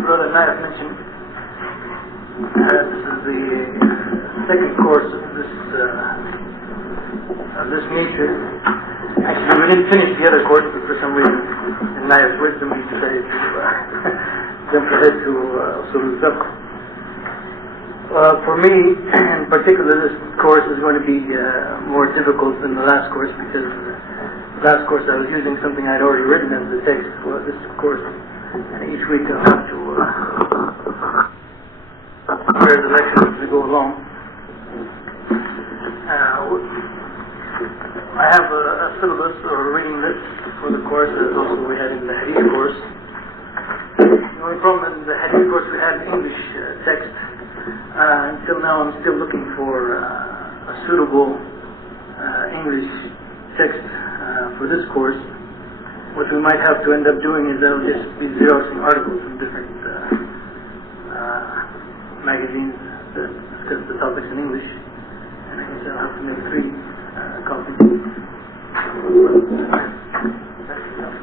Brother Naif mentioned this is the second course of this nature. Actually, we didn't finish the other course, but for some reason, in Naif's wisdom, we decided to jump ahead to Usul al-Fiqh. For me, in particular, this course is going to be more difficult than the last course, because the last course I was using something I'd already written as the text for this course, and each week I'll have to prepare the lectures as we go along. I have a syllabus or a reading list for the course, as also we had in the Hadith course. The only problem in the Hadith course, we had English text. Until now I'm still looking for a suitable English text for this course. What we might have to end up doing is I'll just be xeroxing articles from different magazines that discuss the topics in English, and I guess I'll have to make 3 copies. That's enough.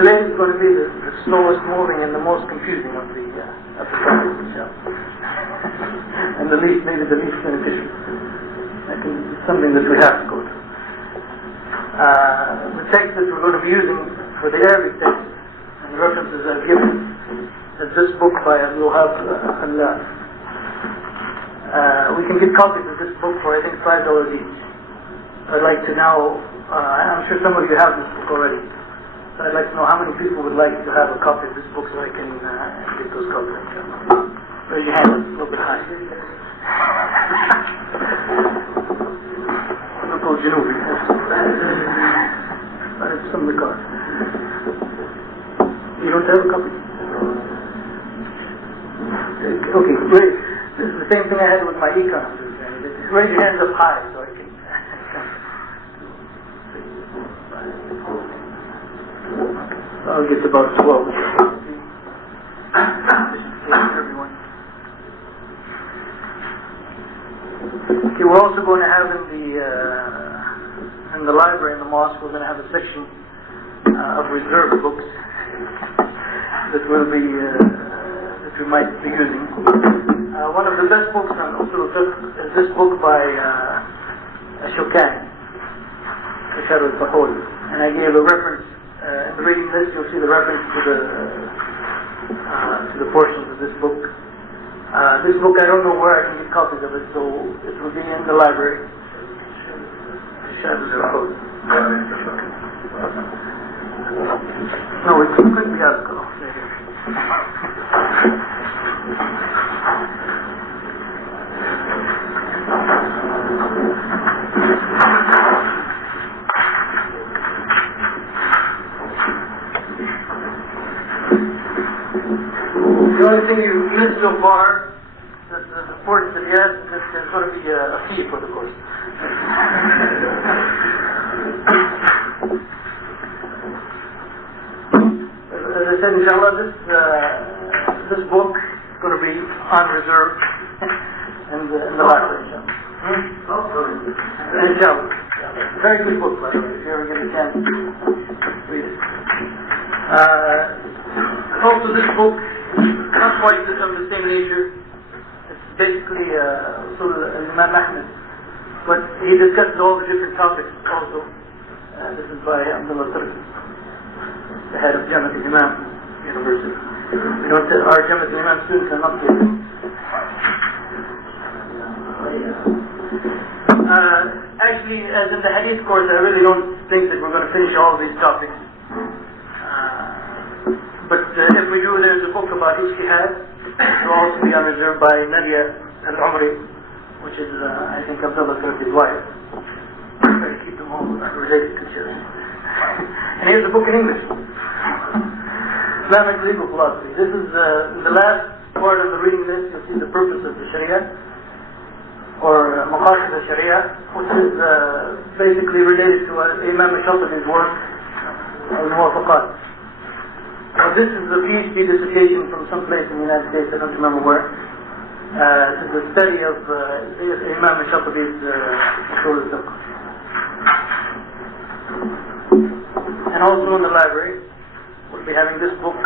Today is going to be the slowest moving and the most confusing of the topics itself, and maybe the least beneficial. I think it's something that we have to go to. The text that we're going to be using for the Arabic text and the references I've given is this book by Abdul Wahab Allah. We can get copies of this book for I think $5 each. I'd like to know. I'm sure some of you have this book already. I'd like to know how many people would like to have a copy of this book so I can get those copies. Raise your hand, it's a little bit high. We'll go Janubi. It's some of the cards. You don't have a copy? Okay, great. This is the same thing I had with my econ. Raise your hands up high so I can... I'll get to about 12. Everyone. Okay, we're also going to have in the library in the mosque, we're going to have a section of reserved books that we might be using. One of the best books on Usul al-Fiqh is this book by Shawkani, Kashar al-Fahul, and I gave a reference. In the reading list, you'll see the reference to the portions of this book. This book, I don't know where I can get copies of it, so it will be in the library. Jamal Zarabozo. No, it couldn't be alcohol. The only thing you missed so far, the importance of yes, is that there's going to be a fee for the course. As I said, inshallah, this book is going to be on reserve in the library, inshallah. Very good book, by the way, if you ever get a chance to read it. Also, this book, not quite of the same nature. It's basically sort of Imam Ahmed, but he discusses all the different topics also. This is by Abdullah Turki, the head of Jamal Imam University. You know, our Jamal Imam students are not here. Actually, as in the Hadith course, I really don't think that we're going to finish all of these topics. But if we do, there's a book about Ijtihad. It will also be on reserve by Nadia al-Umri, which is, I think, Abdullah Turki's wife. I try to keep them all related to each other. And here's the book in English. Islamic legal philosophy. This is the last part of the reading list. You'll see the purpose of the Sharia, or maqasid al-Sharia, which is basically related to Imam al-Shatibi's work, al-Muwafaqat. Now this is a PhD dissertation from some place in the United States, I don't remember where. This is a study of Imam al-Shatibi's usul al-fiqh. And also in the library, we'll be having this book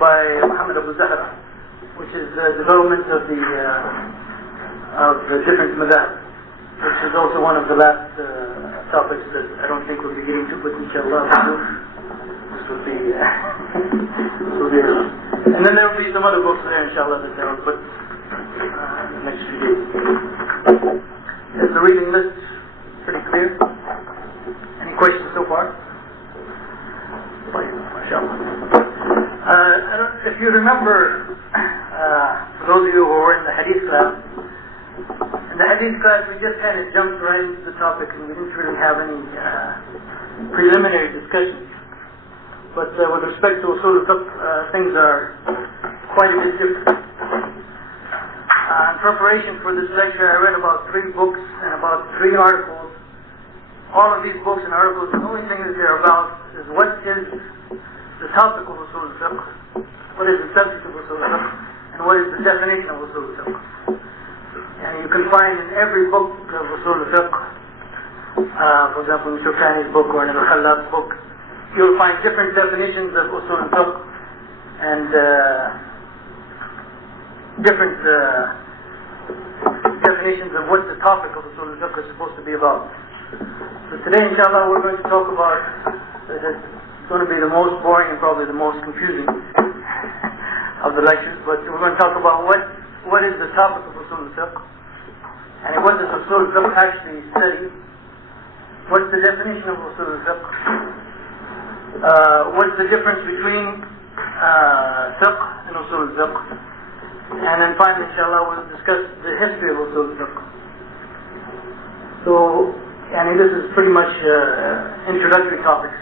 by Muhammad Abu Zahra, which is the development of the different madhab, which is also one of the last topics that I don't think we'll be getting to, but inshallah this will be and then there will be some other books there inshallah that I will put in the next few days. Is the reading list pretty clear? Any questions so far? If you remember, for those of you who were in the hadith class, in the hadith class we just kind of jumped right into the topic and we didn't really have any preliminary discussions. But with respect to usul al-fiqh, things are quite a bit different. In preparation for this lecture I read about 3 books and about 3 articles. All of these books and articles, the only thing that they're about is what is the topic of usul al-fiqh, what is the subject of usul al-fiqh, and what is the definition of usul al-fiqh. And you can find in every book of usul al-fiqh, for example in Shawkani's book or in al-Khallaf's book, you'll find different definitions of usul al-fiqh and different definitions of what the topic of usul al-fiqh is supposed to be about. So today, inshallah, we're going to talk about, it's going to be the most boring and probably the most confusing of the lectures, but we're going to talk about what is the topic of usul al-fiqh, and what does usul al-fiqh actually study, what's the definition of usul al-fiqh, what's the difference between fiqh and usul al-fiqh, and then finally, inshallah, we'll discuss the history of usul al-fiqh. So, this is pretty much introductory topics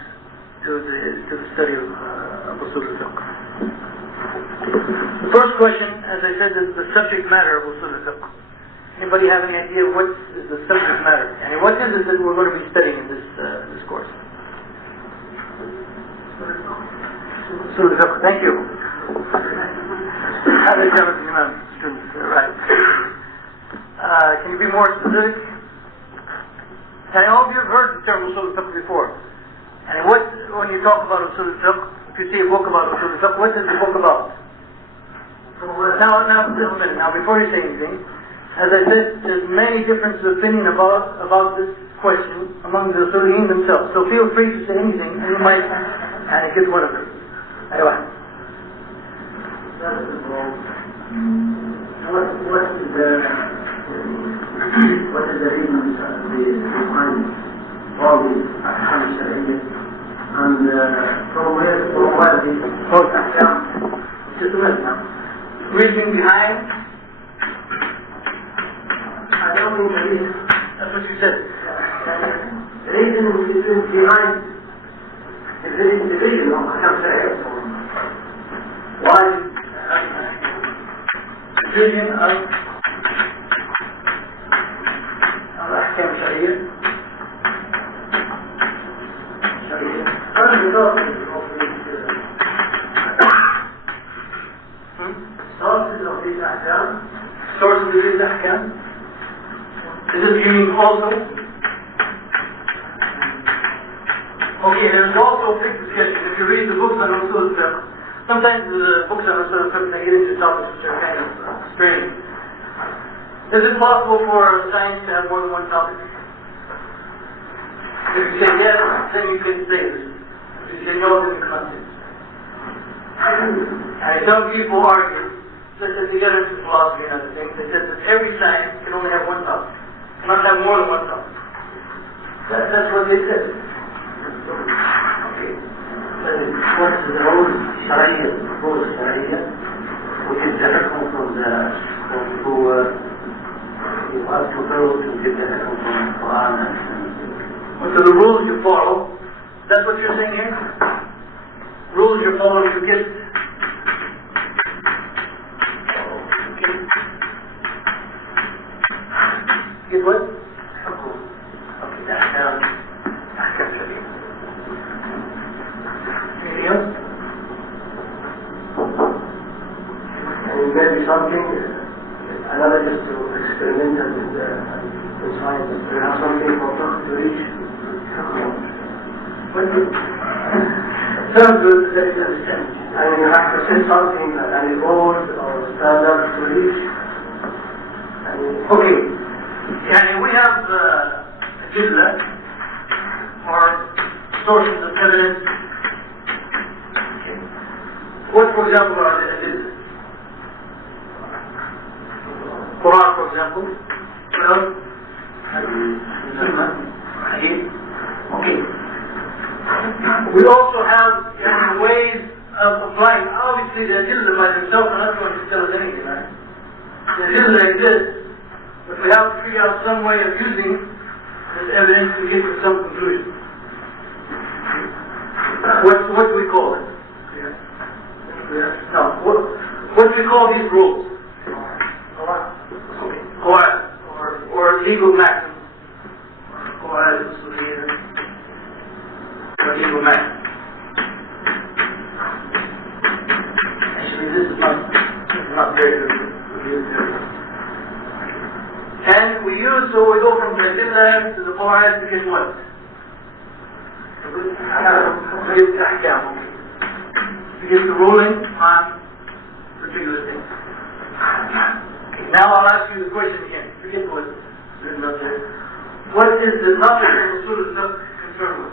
to the study of usul al-fiqh. The first question, as I said, is the subject matter of usul al-fiqh. Anybody have any idea what is the subject matter? And what is it that we're going to be studying in this course? Usul al-fiqh. Thank you. Students, right. Can you be more specific? And all of you have heard the term usul al-fiqh before. And when you talk about usul al-fiqh, if you see a book about usul al-fiqh, what is the book about? Now, just a minute. Now, before you say anything, as I said, there's many differences of opinion about this question among the usuliyin themselves. So feel free to say anything, and you might get one of them. Anyway. What is the reason behind all these ahkam sharia, and from where these ahkam? Just a minute now. Reason behind? I don't think the reason. That's what you said. The reason behind the division of ahkam sharia. Why? Division of الأحكام الشرعية sources of these أحكام. Is this meaning also? Okay, there's also a big discussion. If you read the books on usul al-fiqh, sometimes the books on usul al-fiqh they get into topics which are kind of strange. Is it possible for science to have more than one topic? If you say yes, then you can say this. If you say no, then you can't say this. And some people argue, such as the other philosophy and other things, they said that every science can only have one topic. It must have more than one topic. That's what they said. Okay. What is the rule sharia, which is different from the you have to follow to get the Qur'an. So the rules you follow, that's what you're saying here? Rules you're following to get. Get what? Okay, that's down. Anything else? And maybe something, another just to experimental with science. We have something for to reach. Sounds good, let's understand. And you have to set something, any goal or standard to reach. Okay. Yani we have adilla or sources of evidence. Okay. What, for example, are the adilla? Qur'an, for example. Well, okay. We also have ways of applying. Obviously, the adilla by themselves are not going to tell us anything, right? The adilla exists. But we have to figure out some way of using this evidence to get to some conclusion. What do we call it? No. What do we call these rules? Qawa'id. Or legal maxims. Qawa'id or legal maxims. Actually, this is not very good. And we go from the adilla to the qawa'id to get what? To get the ahkam. To get the ruling on particular things. Okay, now I'll ask you the question again. Forget what is written up there. What is the knowledge of Rasul concerned with?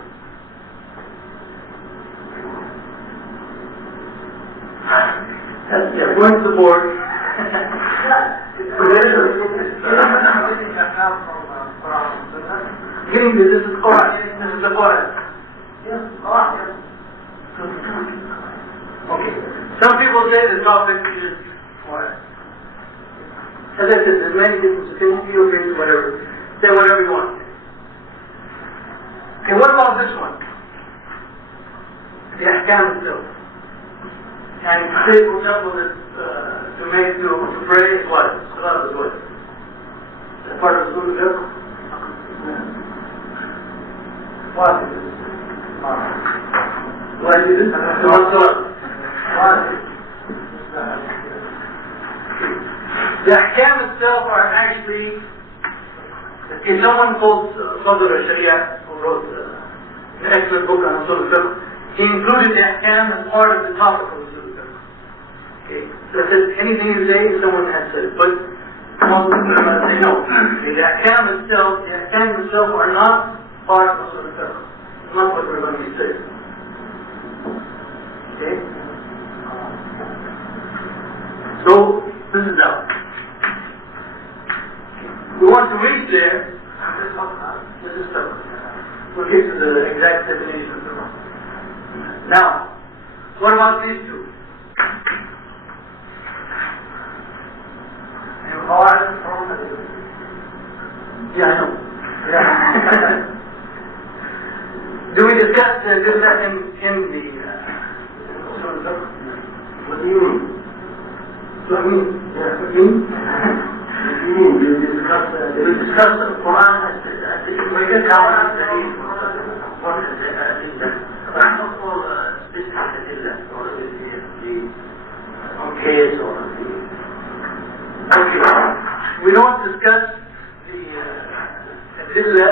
Going to the board. Getting this is Qur'an. This is the Qur'an. Okay. Some people say the topic is Qur'an. As I said, there's many different opinions. Feel free to whatever. Say whatever you want. Okay, what about this one? The ahkam itself. And say, for example, that to pray is what? Salah is what? Is that part of the Sunnah Fiqh? What is it? Why is it? The ahkam itself are actually, if someone called Sadr al-Sharia, who wrote an excellent book on Sunnah Fiqh, he included the ahkam as part of the topic of the Sunnah Fiqh. Okay, so it says anything you say, someone has said it, but most people say no. Okay, the ahkam itself are not part of Sunnah Fiqh. It's not what we're going to be saying. Okay? So, this is out. We want to read there. This is stuff. We'll get to the exact definition of the wrong. Now, what about these two? Yeah, I know. Yeah. Do we discuss that in the what do you mean? What do you mean? Yeah, what do you mean? You discuss the Qur'an as we get down on the what is the also this kind of adilla or the case or the okay. We don't discuss the adilla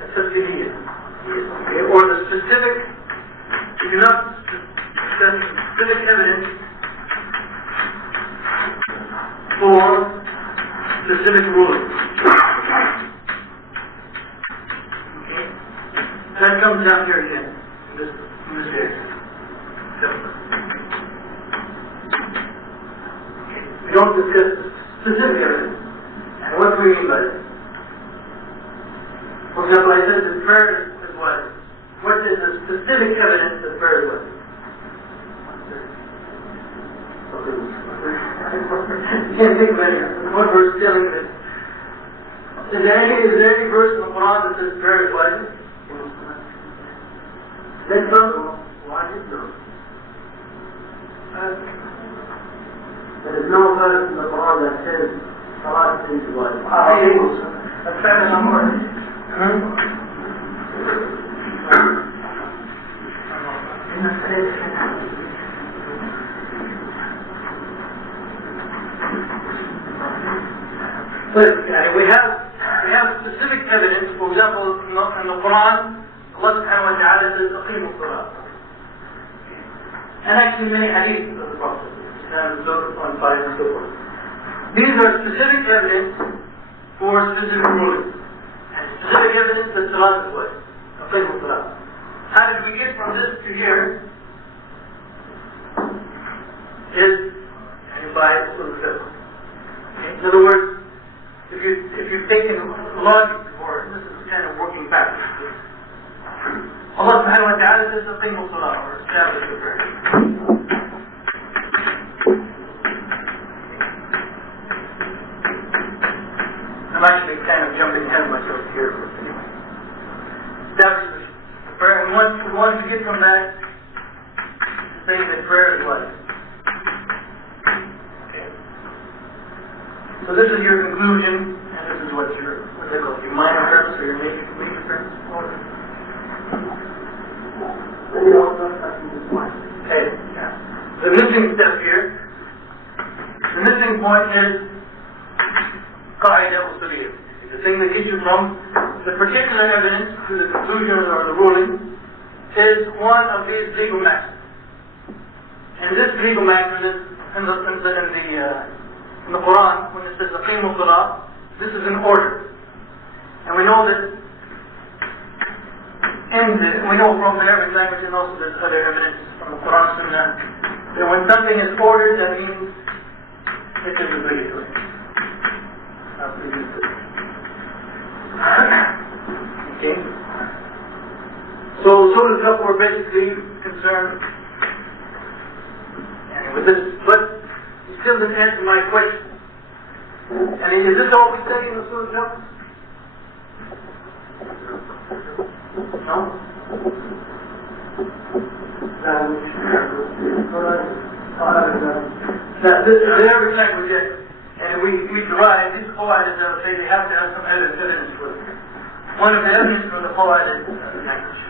as-tafsiliyya, okay, or the specific. We do not discuss specific evidence for specific rulings. Okay? That comes down here again, in this case. Okay. We don't discuss specific evidence. And what do we mean by that? For example, I said that prayer is what? What is the specific evidence that prayer is what? You can't think of any. What verse is telling it? Is there any verse in the Quran that says prayer is wajib? Let's go. Why is no? There is no verse in the Quran that says Salat is wajib. That's fair enough. We have specific evidence. For example, in the Quran, Allah subhanahu wa ta'ala says, "Aqimu as-salat." And actually many hadiths of the Prophet, and so on, and so forth. These are specific evidence for specific rulings. And specific evidence that salat is what? Aqimu as-salat. How did we get from this to here? Is by usul al-fiqh. In other words, if you've taken logic before, this is kind of working backwards. Allah subhanahu wa ta'ala says, "Aqimu as-salat," or establish the prayer. I'm actually kind of jumping ahead of myself here. Establish the prayer, and once you get from that, saying that prayer is what? Okay. So this is your conclusion, and this is what's your minor terms or your major terms. Okay. Yeah. The missing step here, the missing point is qaida usuliyya. The thing that gets you from the particular evidence to the conclusion or the ruling is one of these legal maxims. And this legal maxim is in the Quran, when it says aqimu as-salat, this is an order. And we know that we know from the Arabic language, and also there's other evidence from the Quran Sunnah, that when something is ordered, that means it is obligatory. Okay? So al-fiqh we're basically concerned with this, but it still didn't answer my question. And is this all we study in the al-fiqh? No? This is the Arabic language, and we derive these qawa'id that say they have to have some evidence for it. One of the evidence from the qawa'id language.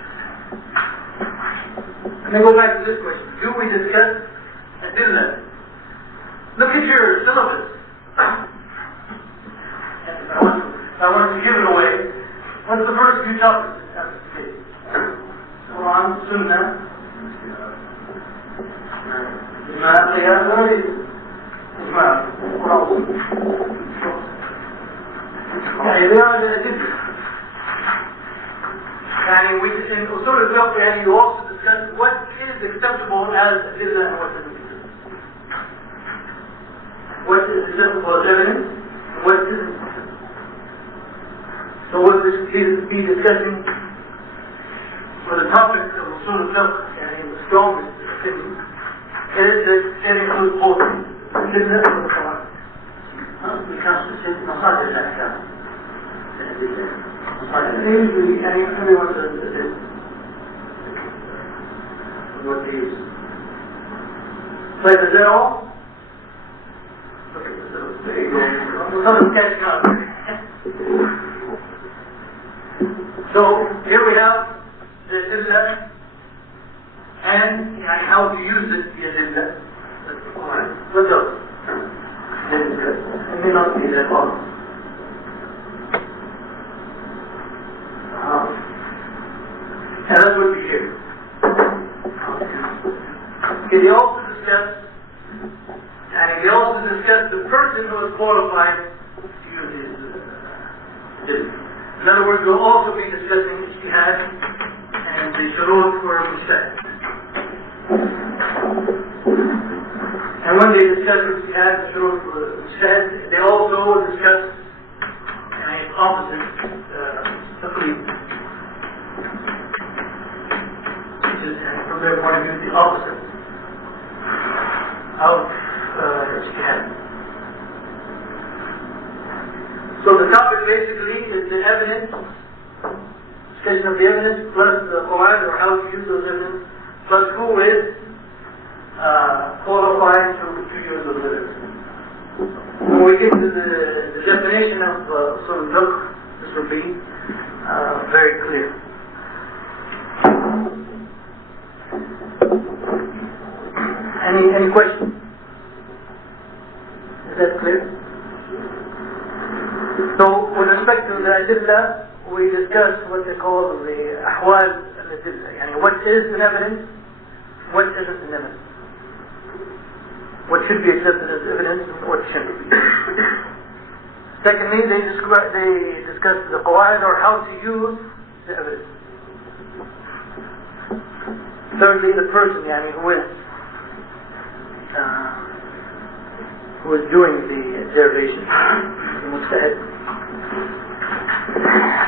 And then go back to this question. Do we discuss adillah? Look at your syllabus. I want to give it away. What's the first few topics? Quran, Sunnah, Ijma', Qiyas, what is Ijma'? They are the adillah. And in usul al-fiqh, you also discuss what is acceptable as adillah and what isn't. What is acceptable as evidence and what isn't. So what this is be discussing for the topic of usul al-fiqh, and the strongest opinion, is that it includes both adillah and the Quran. We can't specific masajid al-ahkam. Everyone does this. What they use. So is that all? Okay, so there you go. Someone's catching up. So here we have the adillah and how to use it, the adillah. Alright, let's go. It may not be that long. And that's what we hear. He also discussed the person who is qualified to use his adillah. In other words, we'll also be discussing ijtihad and the shurut for mujtahid. And when they discuss ijtihad and shurut for mujtahid, they also discuss an opposite taqlid. From their point of view, the opposite of ijtihad. So the topic basically is the evidence discussion of the evidence, plus the qawaid or how to use those evidence, plus who is qualified to use those evidence. When we get to the definition of usul al-fiqh, this will be very clear. Any questions? Is that clear? So, with respect to the adillah, we discussed what they call the ahwal al-adillah. Yani what is an evidence, what isn't an evidence. What should be accepted as evidence and what shouldn't be. Secondly, they discussed the qawaid or how to use the evidence. Thirdly, the person who is doing the derivation, the mujtahid.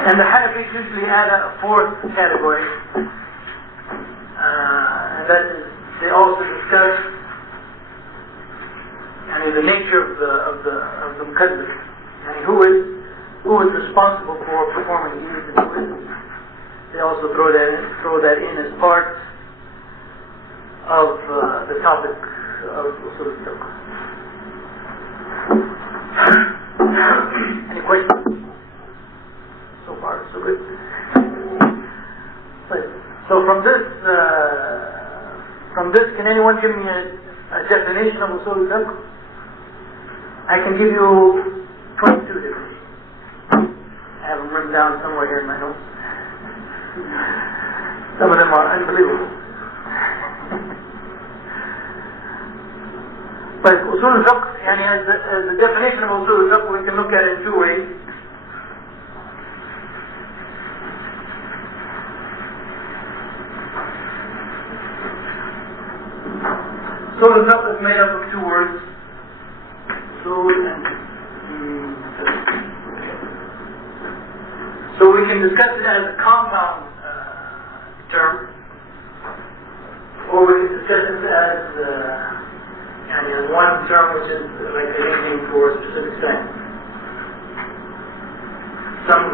And the Hanafis usually add a fourth category, and that is they also discuss the nature of the muqaddam, who is responsible for performing deeds and who isn't. They also throw that in as part of the topic of usul al-fiqh. Any questions? So far, so good. So from this, can anyone give me a definition of usul al-fiqh? I can give you 22 definitions. I have them written down somewhere here in my notes. Some of them are unbelievable. But usul al-fiqh, as the definition of usul al-fiqh, we can look at it in two ways. Usul al-fiqh is made up of two words. Usul and so we can discuss it as a compound term, or we can discuss it as one term which is like a name for a specific thing. Some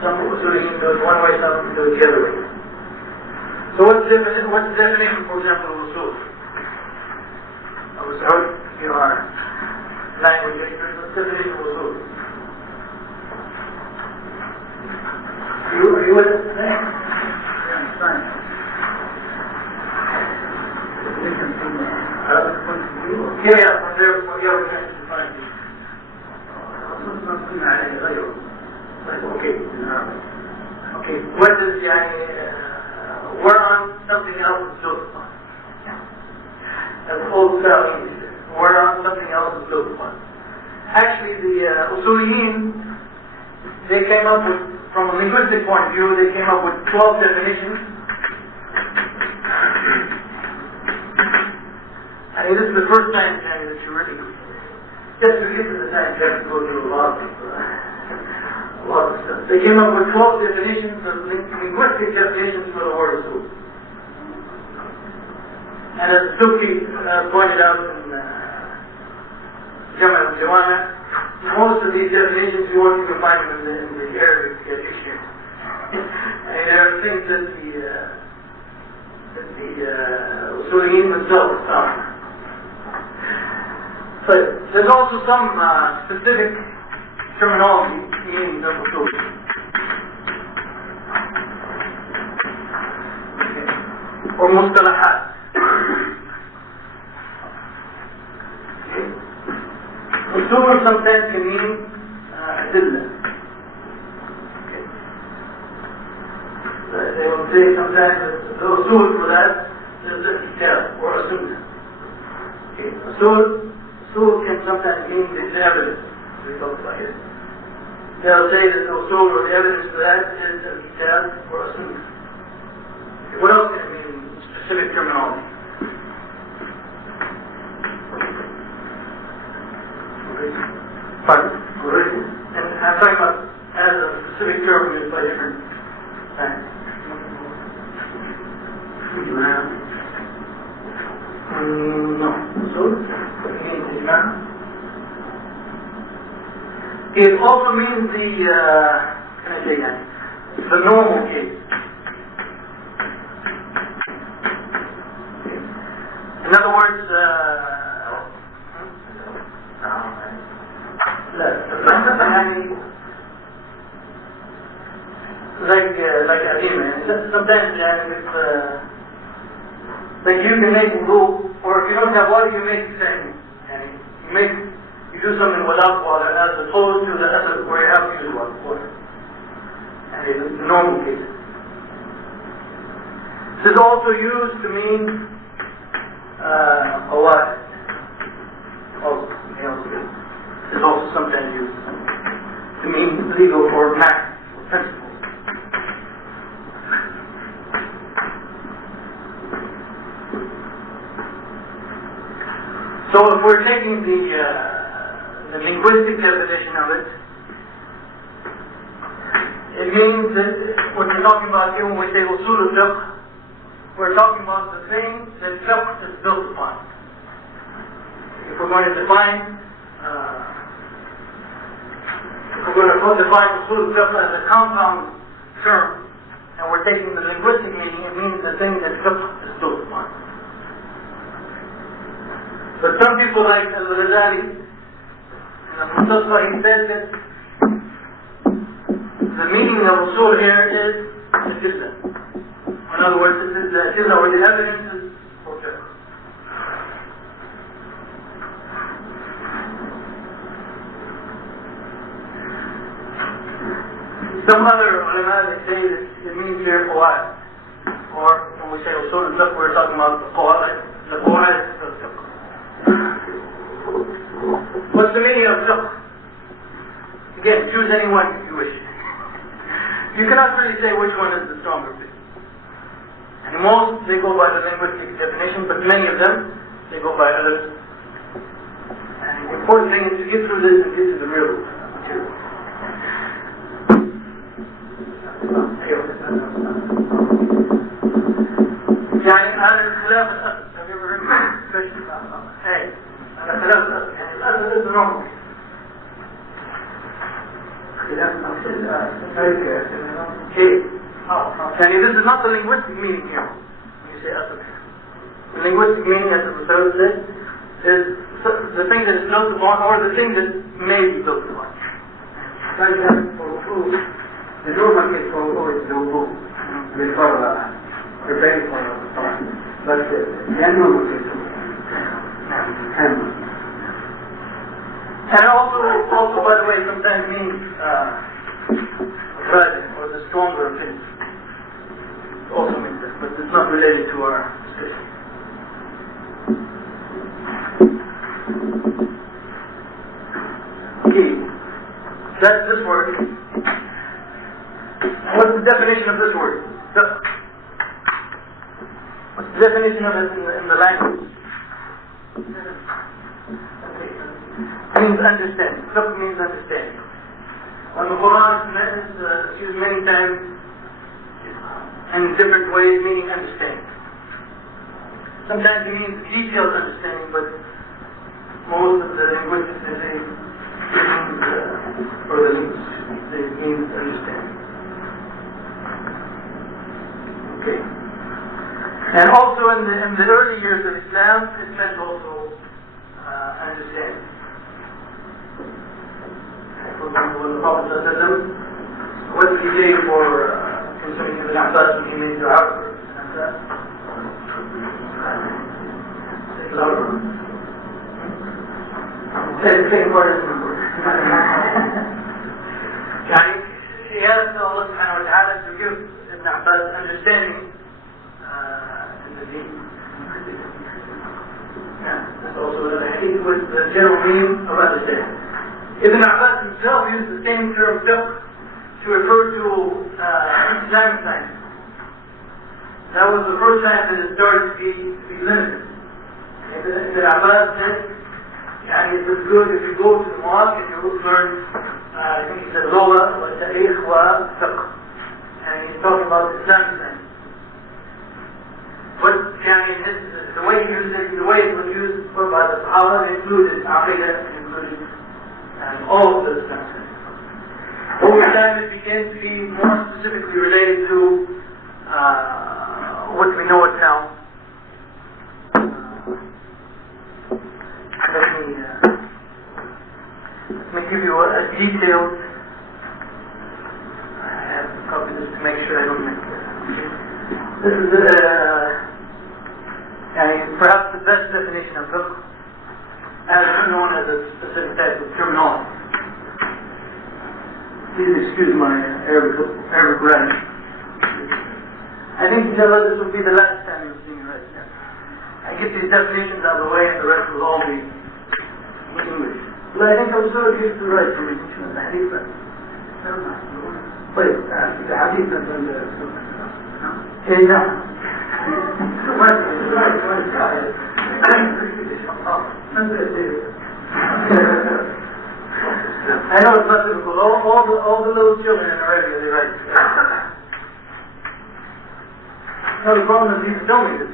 usuliyin do it one way, some do it the other way. So what's the definition, for example, of usul? Your language, what's the definition of usul? Are you with us today? Yeah, fine. Yeah, from there, we have to find it. Okay, what is we're on something else is built upon. As old style English, we're on something else is built upon. Actually, the usuliyin, they came up with, from a linguistic point of view, they came up with 12 definitions. This is the first time that you really, just to get to the time, you have to go through a lot of stuff. They came up with 12 definitions of linguistic definitions for the word usul. And as Suki pointed out in Jamal Zarabozo, most of these definitions you won't even find them in the Arabic dictionary. And there are things that the usuliyin themselves found. But there's also some specific terminology meaning of usul. Or mustalahat. Usul sometimes can mean adillah. They will say sometimes the usul for that is a kitab or a sunnah. Usul can sometimes mean the evidence. We talked about it. They'll say that the usul or the evidence for that is a kitab or a sunnah. What else can it mean in specific terminology? Pardon? And I'm talking about as a specific term used by different times. No. It also means the, can I say that? the normal case. In other words, like sometimes if like you can make wudu, or if you don't have water, you make you do something without water as opposed to the effort where you have to use water. And it's the normal case. This is also used to mean what? It's also sometimes used to mean legal or math or principles. So if we're taking the linguistic definition of it, it means that when we're talking about here, when we say usul al-fiqh, we're talking about the thing that fiqh is built upon. If we're going to define usul al-fiqh as a compound term, and we're taking the linguistic meaning, it means the thing that fiqh is built upon. But some people like Al-Ghazali, in Al-Mutasfa, he said that the meaning of usul here is the jizza. In other words, this is the jizza or the evidences for fiqh. Some other ulama, they say that it means here qawaid. Or when we say usul al-fiqh, we're talking about the qawaid of fiqh. What's the meaning of fiqh? Again, choose any one if you wish. You cannot really say which one is the stronger view. And most, they go by the linguistic definition, but many of them, they go by others. And the important thing is to get through this and get to the real material. يعني هذا الخلاف الأصل. Have you ever heard of this? Hey. هذا خلاف الأصل. يعني الأصل is the normal. يعني this is not the linguistic meaning here. When you say أصل. The linguistic meaning, as the Professor said, is the thing that is built upon, or the thing that may be built upon. The normal case for wudu is the wudu before preparing for salah. But the abnormal case and also, by the way, sometimes means Rajah, or the stronger opinion. Also means that, but it's not related to our discussion. Okay, that's this word. What's the definition of this word? What's the definition of it in the language? It means understanding. Fiqh means understanding. When the Qur'an is used many times in different ways, meaning understanding. Sometimes it means detailed understanding, but most of the linguists they mean understanding. Okay. And also in the early years of Islam, it meant also understanding. For example, when the Prophet ﷺ, what did he say for concerning Ibn Abbas when he made dua for Ibn Abbas? Say louder. Say the same word as number. He asked Allah subhanahu wa ta'ala to give Ibn Abbas understanding in the deen. That's also the hadith with the general meaning of understanding. Ibn Abbas himself used the same term fiqh to refer to Islamic science. That was the first time that it started to be limited. Ibn Abbas said, it was good if you go to the mosque and you learn, I think he said, Loga, wa Tarikh, wa Fiqh. And he's talking about Islamic science. But the way he used it, the way it was used by the Sahaba, included Aqidah, included all of this nonsense. Over time it became can be more specifically related to what we know it now. Let me give you a detailed. I have to copy this to make sure I don't make this is perhaps the best definition of fiqh, as known as a specific type of terminology. Please excuse my Arabic writing. I think, inshallah, this will be the last time you're seeing it right now. I get these definitions out of the way and the rest will all be in English. But I think I was sort of used to write from the hadith. Wait, the hadith okay, now. I know it's not difficult. All the little children in Arabia, they write. No, the problem is people tell me this.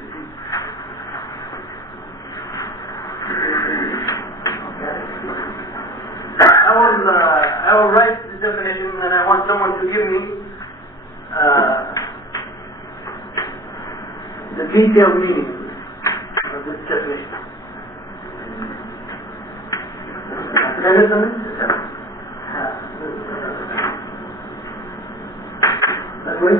I will write the definition, and I want someone to give me the detailed meaning of this definition. That way?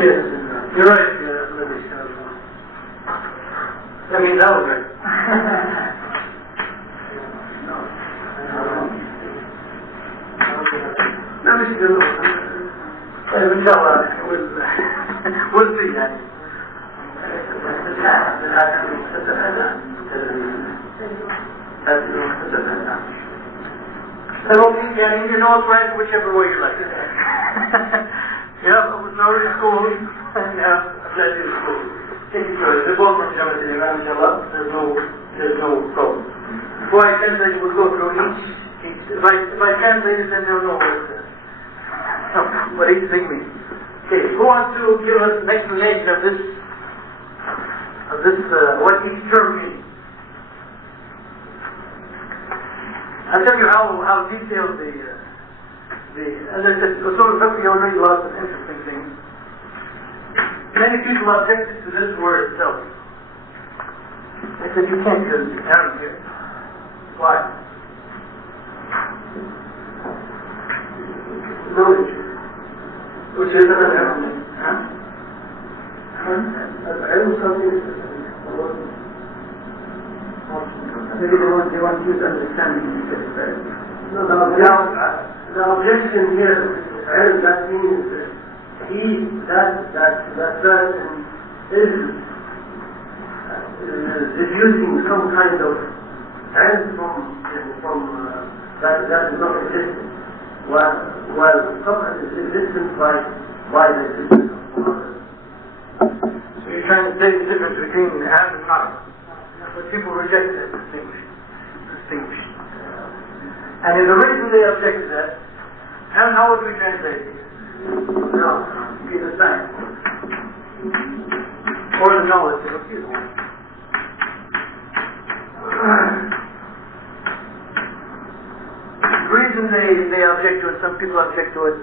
Yes, you're right. That means that was right. Inshallah, we'll see. You know it's right whichever way you like it. Yeah, with no school, and plenty of school. Take your choice. They're both from Jamal Zarabozo, there's no problem. Before I translate, we'll go through each. If I translate it, then they'll know what each thing means. Okay, who wants to give us an explanation of this, what each term means? I'll tell you how detailed as I said, Usul al-Fiqh already lots of interesting things. Many people objected to this word itself. They said you can't use Arab here. Why? Knowledge. Which is another Arab. Maybe they want you to understand the objection here, that means that person is deducing some kind of from that is not existent, while something is existent by the existence of others. So you're trying to say the difference between and and not, but people reject that distinction. And the reason they object to that, and how would we translate it? No, be the same. Or the knowledge of either one. The reason they object to it, some people object to it,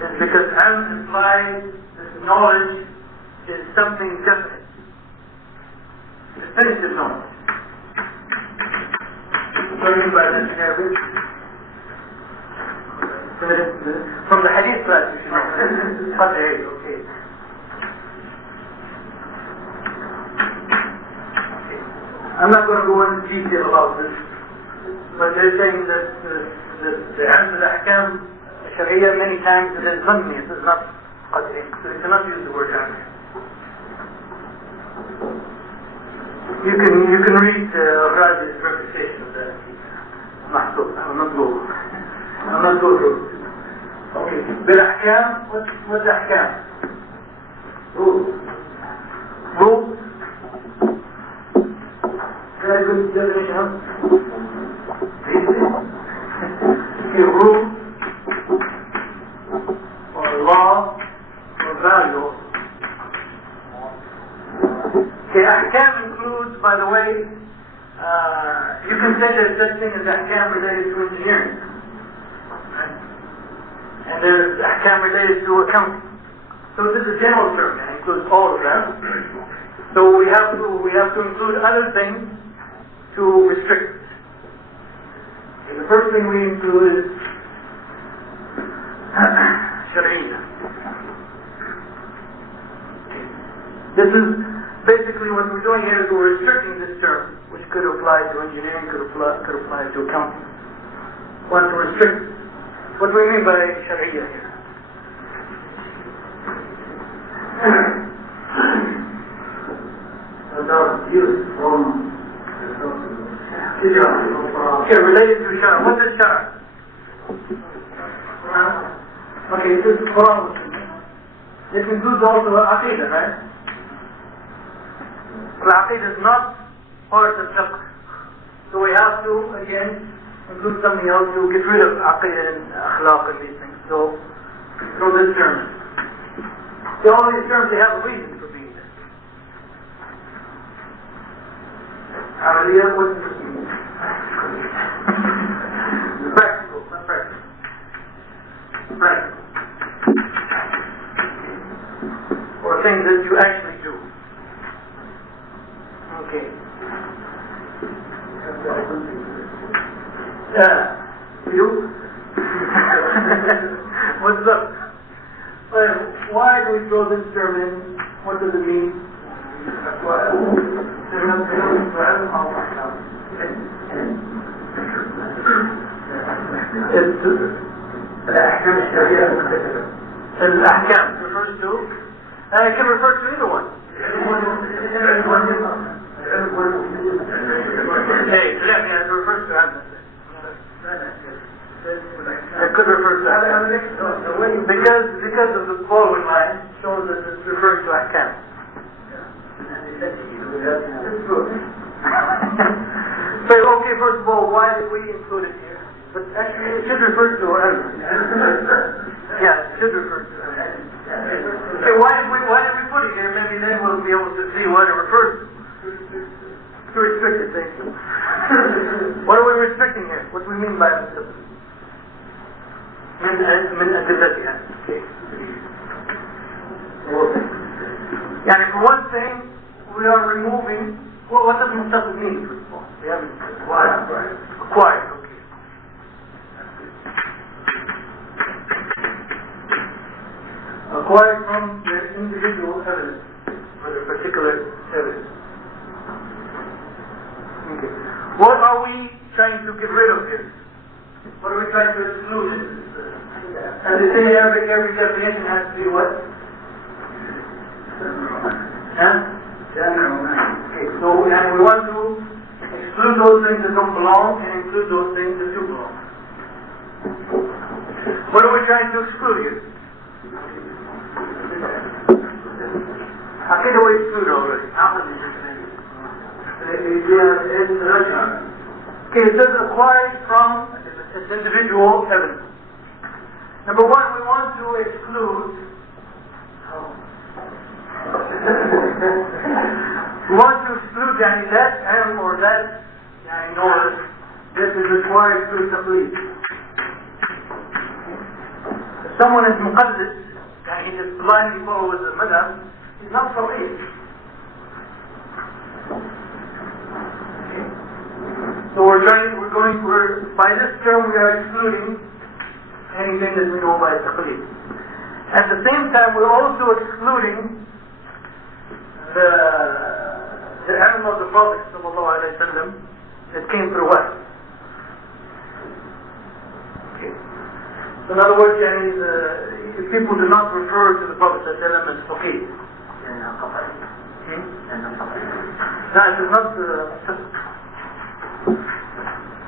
is because ilm implies that knowledge is something definite. Definitive knowledge. What do you mean by that in Arabic? From the hadith class, you should know. Okay. I'm not going to go into detail about this, but they're saying that the ilm al-ahkam al-shari'ah many times it is zanni, it is not qadri, so you cannot use the word ilm. You can read Razi's refutation of that. I will not go through. Okay. بالأحكام, what's أحكام? Rules. Very good definition. rule or law or value. Okay, ahkam includes, by the way, you can say there's such thing as ahkam related to engineering. Right? And there's ahkam related to accounting. So this is a general term and includes all of that. So we have to include other things to restrict. Okay, the first thing we include is Sharia. This is basically what we're doing here is we're restricting this term, which could apply to engineering, could apply to accounting. We want to restrict. What do we mean by Sharia here? Okay, related to Shara. What is Shara? Okay, this is Qur'an. It includes also Aqidah, right? Well, Aqidah is not part of Fiqh. So we have to, again, include something else to get rid of Aqidah and Akhlaq and these things. So this term. So all these terms, they have a reason for being there. Aliyah, what does this mean? Practical, not practical. Practical. Or things that you actually do. Okay. You? What's up? Well, why do we throw this term in? What does it mean? Al-Ahkam refers to, and it can refer to either one. Hey, it refers to Ahkam. It could refer to Ahkam. Because of the following line shows that it's referring to Ahkam. So, okay, first of all, why did we include it here? But actually, it should refer to everything. Yeah, it should refer to everything. Okay, why did we put it here? Maybe then we'll be able to see what it refers to. To restricted things. What are we restricting here? What do we mean by this? من أدلتها. يعني for one thing, we are removing. Well, what does mustaqid mean? First of all, we haven't acquired. Okay. Acquired from the individual evidence, or the particular evidence. Okay. What are we trying to get rid of here? What are we trying to exclude? As they say, every definition has to be what? Okay, so and we want to exclude those things that don't belong and include those things that do belong. What are we trying to exclude here? How can we exclude already? Okay, it says acquired from its individual evidence. Number one, we want to exclude. We want to exclude that and or that nor this is required through taqlid. If someone is muqaddid, he just blindly follows the madhab, he's not taqlid. So by this term we are excluding anything that we know by taqlid. At the same time, we're also excluding the ilm of the Prophet ﷺ that came through us. Okay. So in other words, if people do not refer to the Prophet ﷺ as faqih, no, it is not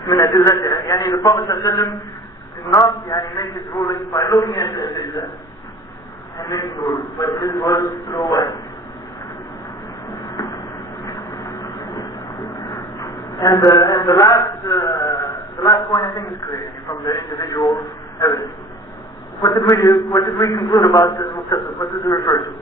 من أدلتها. يعني the Prophet ﷺ did not make his ruling by looking at the adillah and making the ruling, but this was through what? And the The last point I think is clear from the individual evidence. What did we conclude about the Muqtasab? What does it refer to?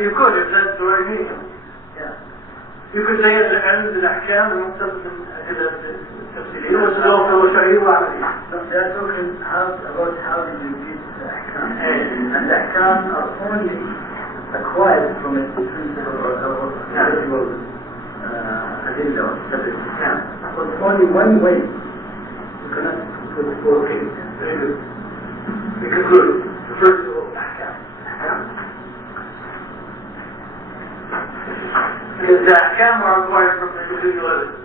You could, if that's the right meaning. You could say العلم بالأحكام المقتصد التفصيلية والسلوك والشرعي والعملي. They're talking about how you get the ahkam. And the ahkam are only acquired from a principle or natural adilla or separate ahkam. But only one way you cannot put the four cases. We conclude the first of all ahkam. Because the ahkam are acquired from the individual evidence.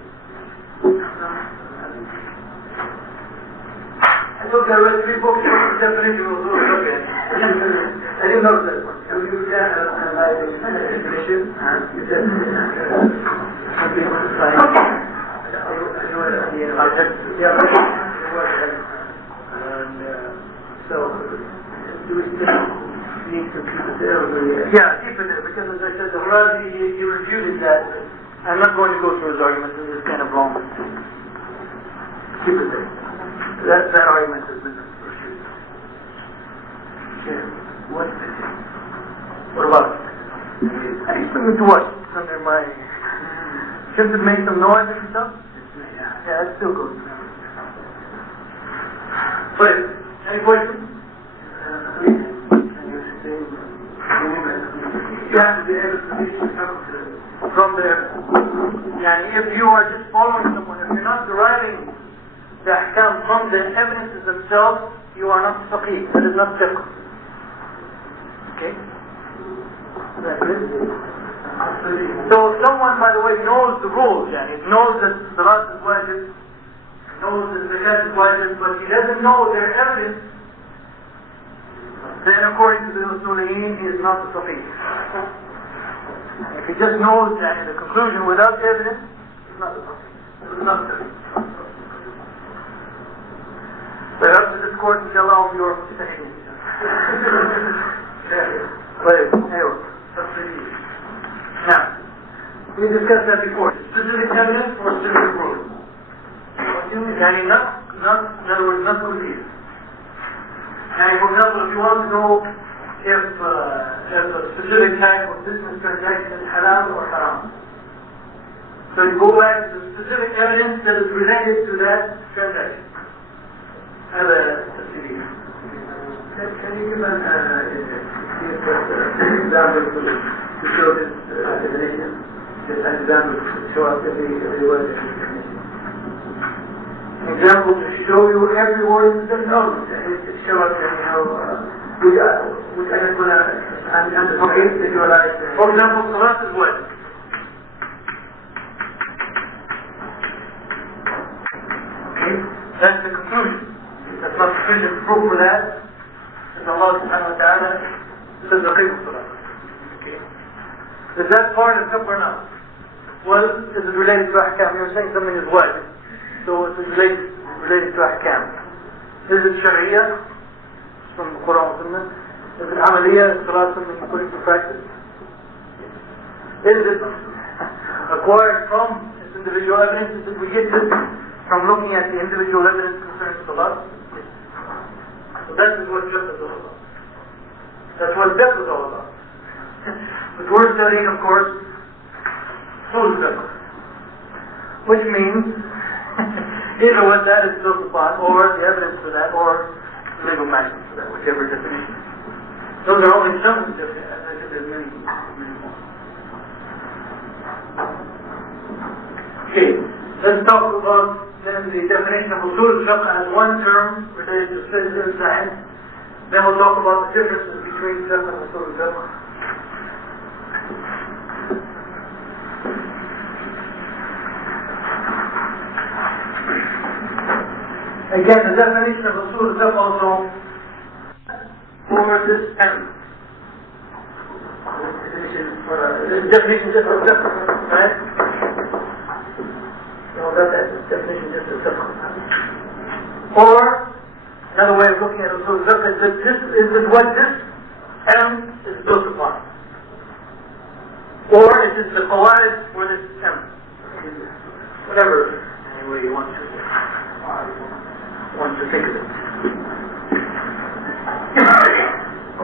I told you I read 3 books for the definition of usul al-fiqh. I didn't know that one. You can analyze the definition and you said some people decide. So, do we still need to keep it there? Yeah, keep it there, because as I said, the Razi, he refuted that. I'm not going to go through his argument, this is kind of long. Keep it there. That argument has been refuted. Yeah. What about it? I used to do what? Under my... Shouldn't it make some noise and stuff? Yeah, it's still good. But, any questions? You have to be able to reach from there. If you are just following someone, if you're not deriving the ahkam from the evidences themselves, you are not faqih. That is not fiqh. Okay? That's it. So if someone, by the way, knows the rules, knows that salat is wajib, knows that zakat is wajib, but he doesn't know their evidence, then according to the Usuliyin, he is not the faqih. If he just knows the conclusion without evidence, he's not the faqih. It's not the faqih. So after this course, inshallah, will be your mustahidin. Now, we discussed that before. Specific evidence or specific rules? In other words, not complete. For example, if you want to know if a specific type of business transaction is halal or haram, so you go back to the specific evidence that is related to that transaction. هذا تفسير. Can you give an example to show this definition? Just an example to show us every word in the definition. An example to show you every word in the definition. To show us how which I can put and visualize. For example, salat is what? Okay, that's the conclusion. That's not sufficient proof for that. And Allah subhanahu wa ta'ala says aqimu salat. Okay. Is that part of fiqh or not? Well, is it related to ahkam? You're saying something is wajib. So it is related to ahkam. Is it sharia? From the Qur'an and Sunnah. Is it amaliyah? Is salat something you put into practice? Is it acquired from its individual evidence? Did we get this from looking at the individual evidence concerning salat? So that is what fiqh is all about. That's what fiqh is all about. But we're studying, of course, usul fiqh, which means either what that is built upon, or the evidence for that, or the legal maxims for that, whichever definition. Those are only some of the definitions. I think there's many more. Okay, let's talk about then the definition of usul fiqh as one term related to physical science. Then we'll talk about the differences between fiqh and usul fiqh. Again, the definition of usul fiqh also for this term. The definition just of fiqh, right? That definition just a fiqh. Or another way of looking at usul fiqh is that this is what this ilm is built upon. Or it is the qawaid for this ilm. Whatever any way you want to think of it.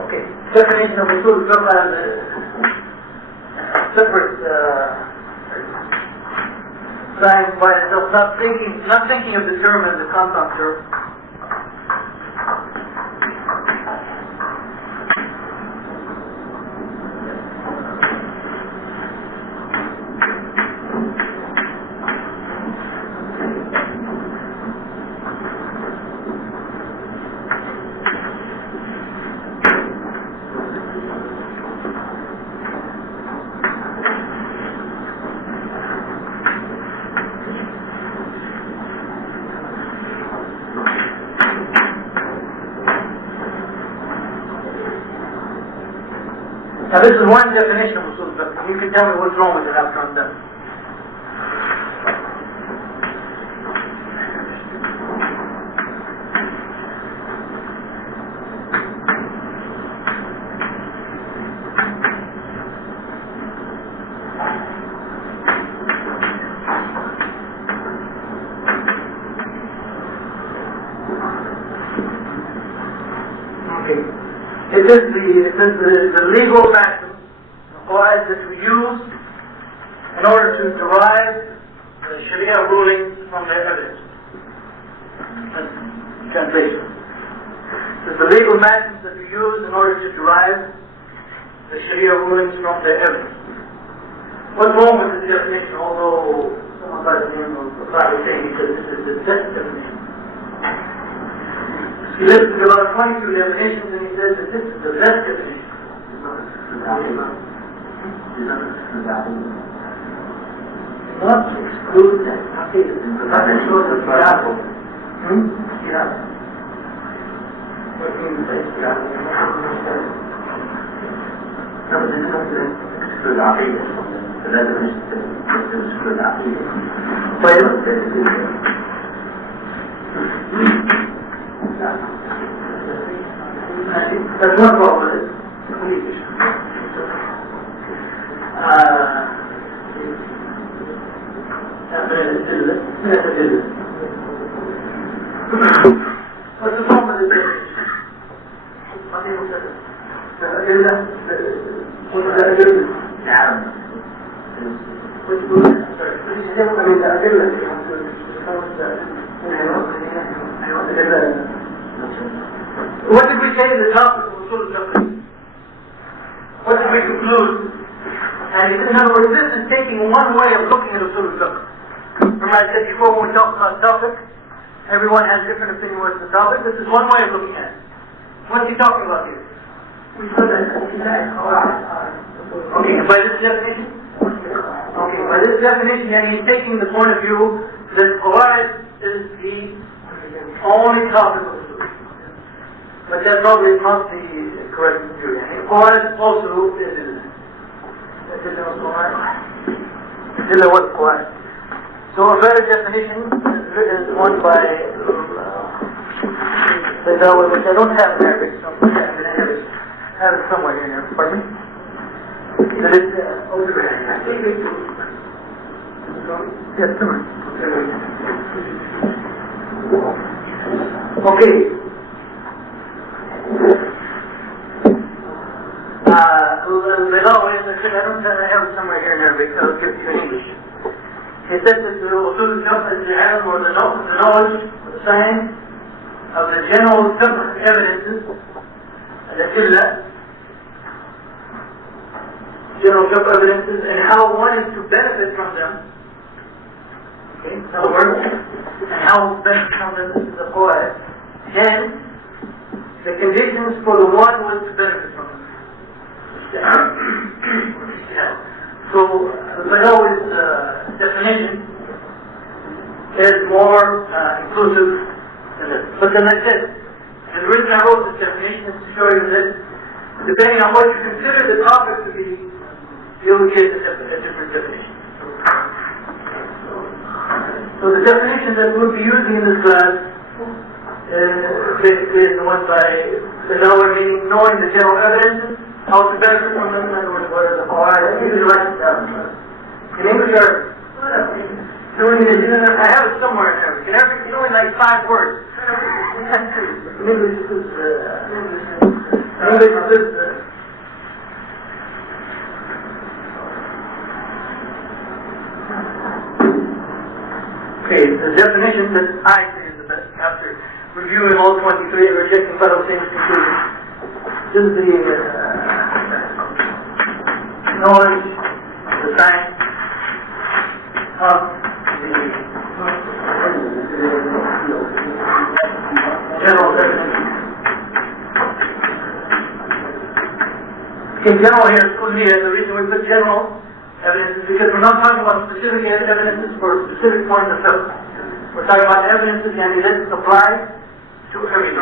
Okay. Definition of usul fiqh as a separate science by itself, not thinking of the term as a compound term. Now this is one definition of usul fiqh. You can tell me what's wrong with it after I'm done. It is the legal maxim, the qawaid that we use in order to derive the Sharia ruling from the evidence. That's translation. It's the legal maxims that we use in order to derive the Sharia rulings from the evidence. What's wrong with this definition? Although someone by the name of Prophet was saying he said this is the best definition. He listed about 22 definitions and he says that this is the best definition. Not to exclude that. Prophet shows us Bible. What means by Bible? No, this is not to exclude Aqidah. The definition is to exclude Aqidah. Why not? That's one problem with it. What's the problem with this? What did we say in the topic of usul fiqh? What did we conclude? And in other words, this is taking one way of looking at usul fiqh. Remember I said before when we talk about topic, everyone has different opinion what's the topic. This is one way of looking at it. What's he talking about here? We said that. Okay, and by this definition? Okay, by this definition, he's taking the point of view that qawaid is the only topic of usul. But that probably is not the correct view. Qawaid also is what qawaid. So a better definition is one by which I don't have in Arabic, so I have it somewhere here. Pardon me? That is yes, come on. Okay. I have it somewhere here in Arabic, so I'll give it to you in English. He says that the usul fiqh is the ilm or the knowledge, the science of the general fiqh evidences, the general fiqh evidences, and how one is to benefit from them. Okay, in other words, and how benefit from them is the qawaid. And the conditions for the one who is to benefit from them. So, Badawi's definition is more inclusive than this. But then I said, and the reason I wrote this definition is to show you that depending on what you consider the topic to be, you'll get a different definition. So the definition that we'll be using in this class basically is the one by the lower, meaning knowing the general evidence, how to benefit from them, and what are the qawa'id. I usually write it down. In English or I have it somewhere in Arabic. In Arabic, it's only like 5 words. In English, okay, the definition that I say is the best after reviewing all 23 and rejecting Pharaoh's conclusions. This is the knowledge, the science of the general evidence. In general here, the reason we put general evidence is because we're not talking about specific evidences for specific points of view. We're talking about evidences that apply to everything.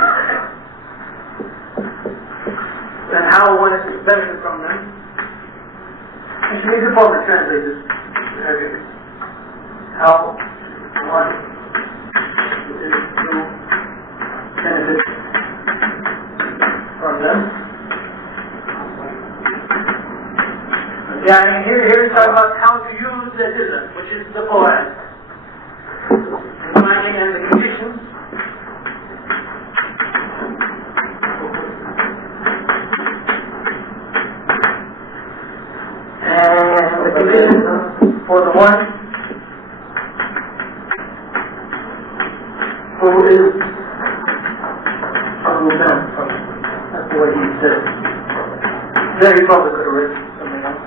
And how one is to benefit from them. And she needs to probably translate this to Arabic. How one is to benefit from them. Yeah, I mean, here it's talking about how to use the Islam, which is the Qur'an. Defining and the conditions. And the conditions for the one who is Abu Bakr. That's the way he said it. Then he probably could have written something else.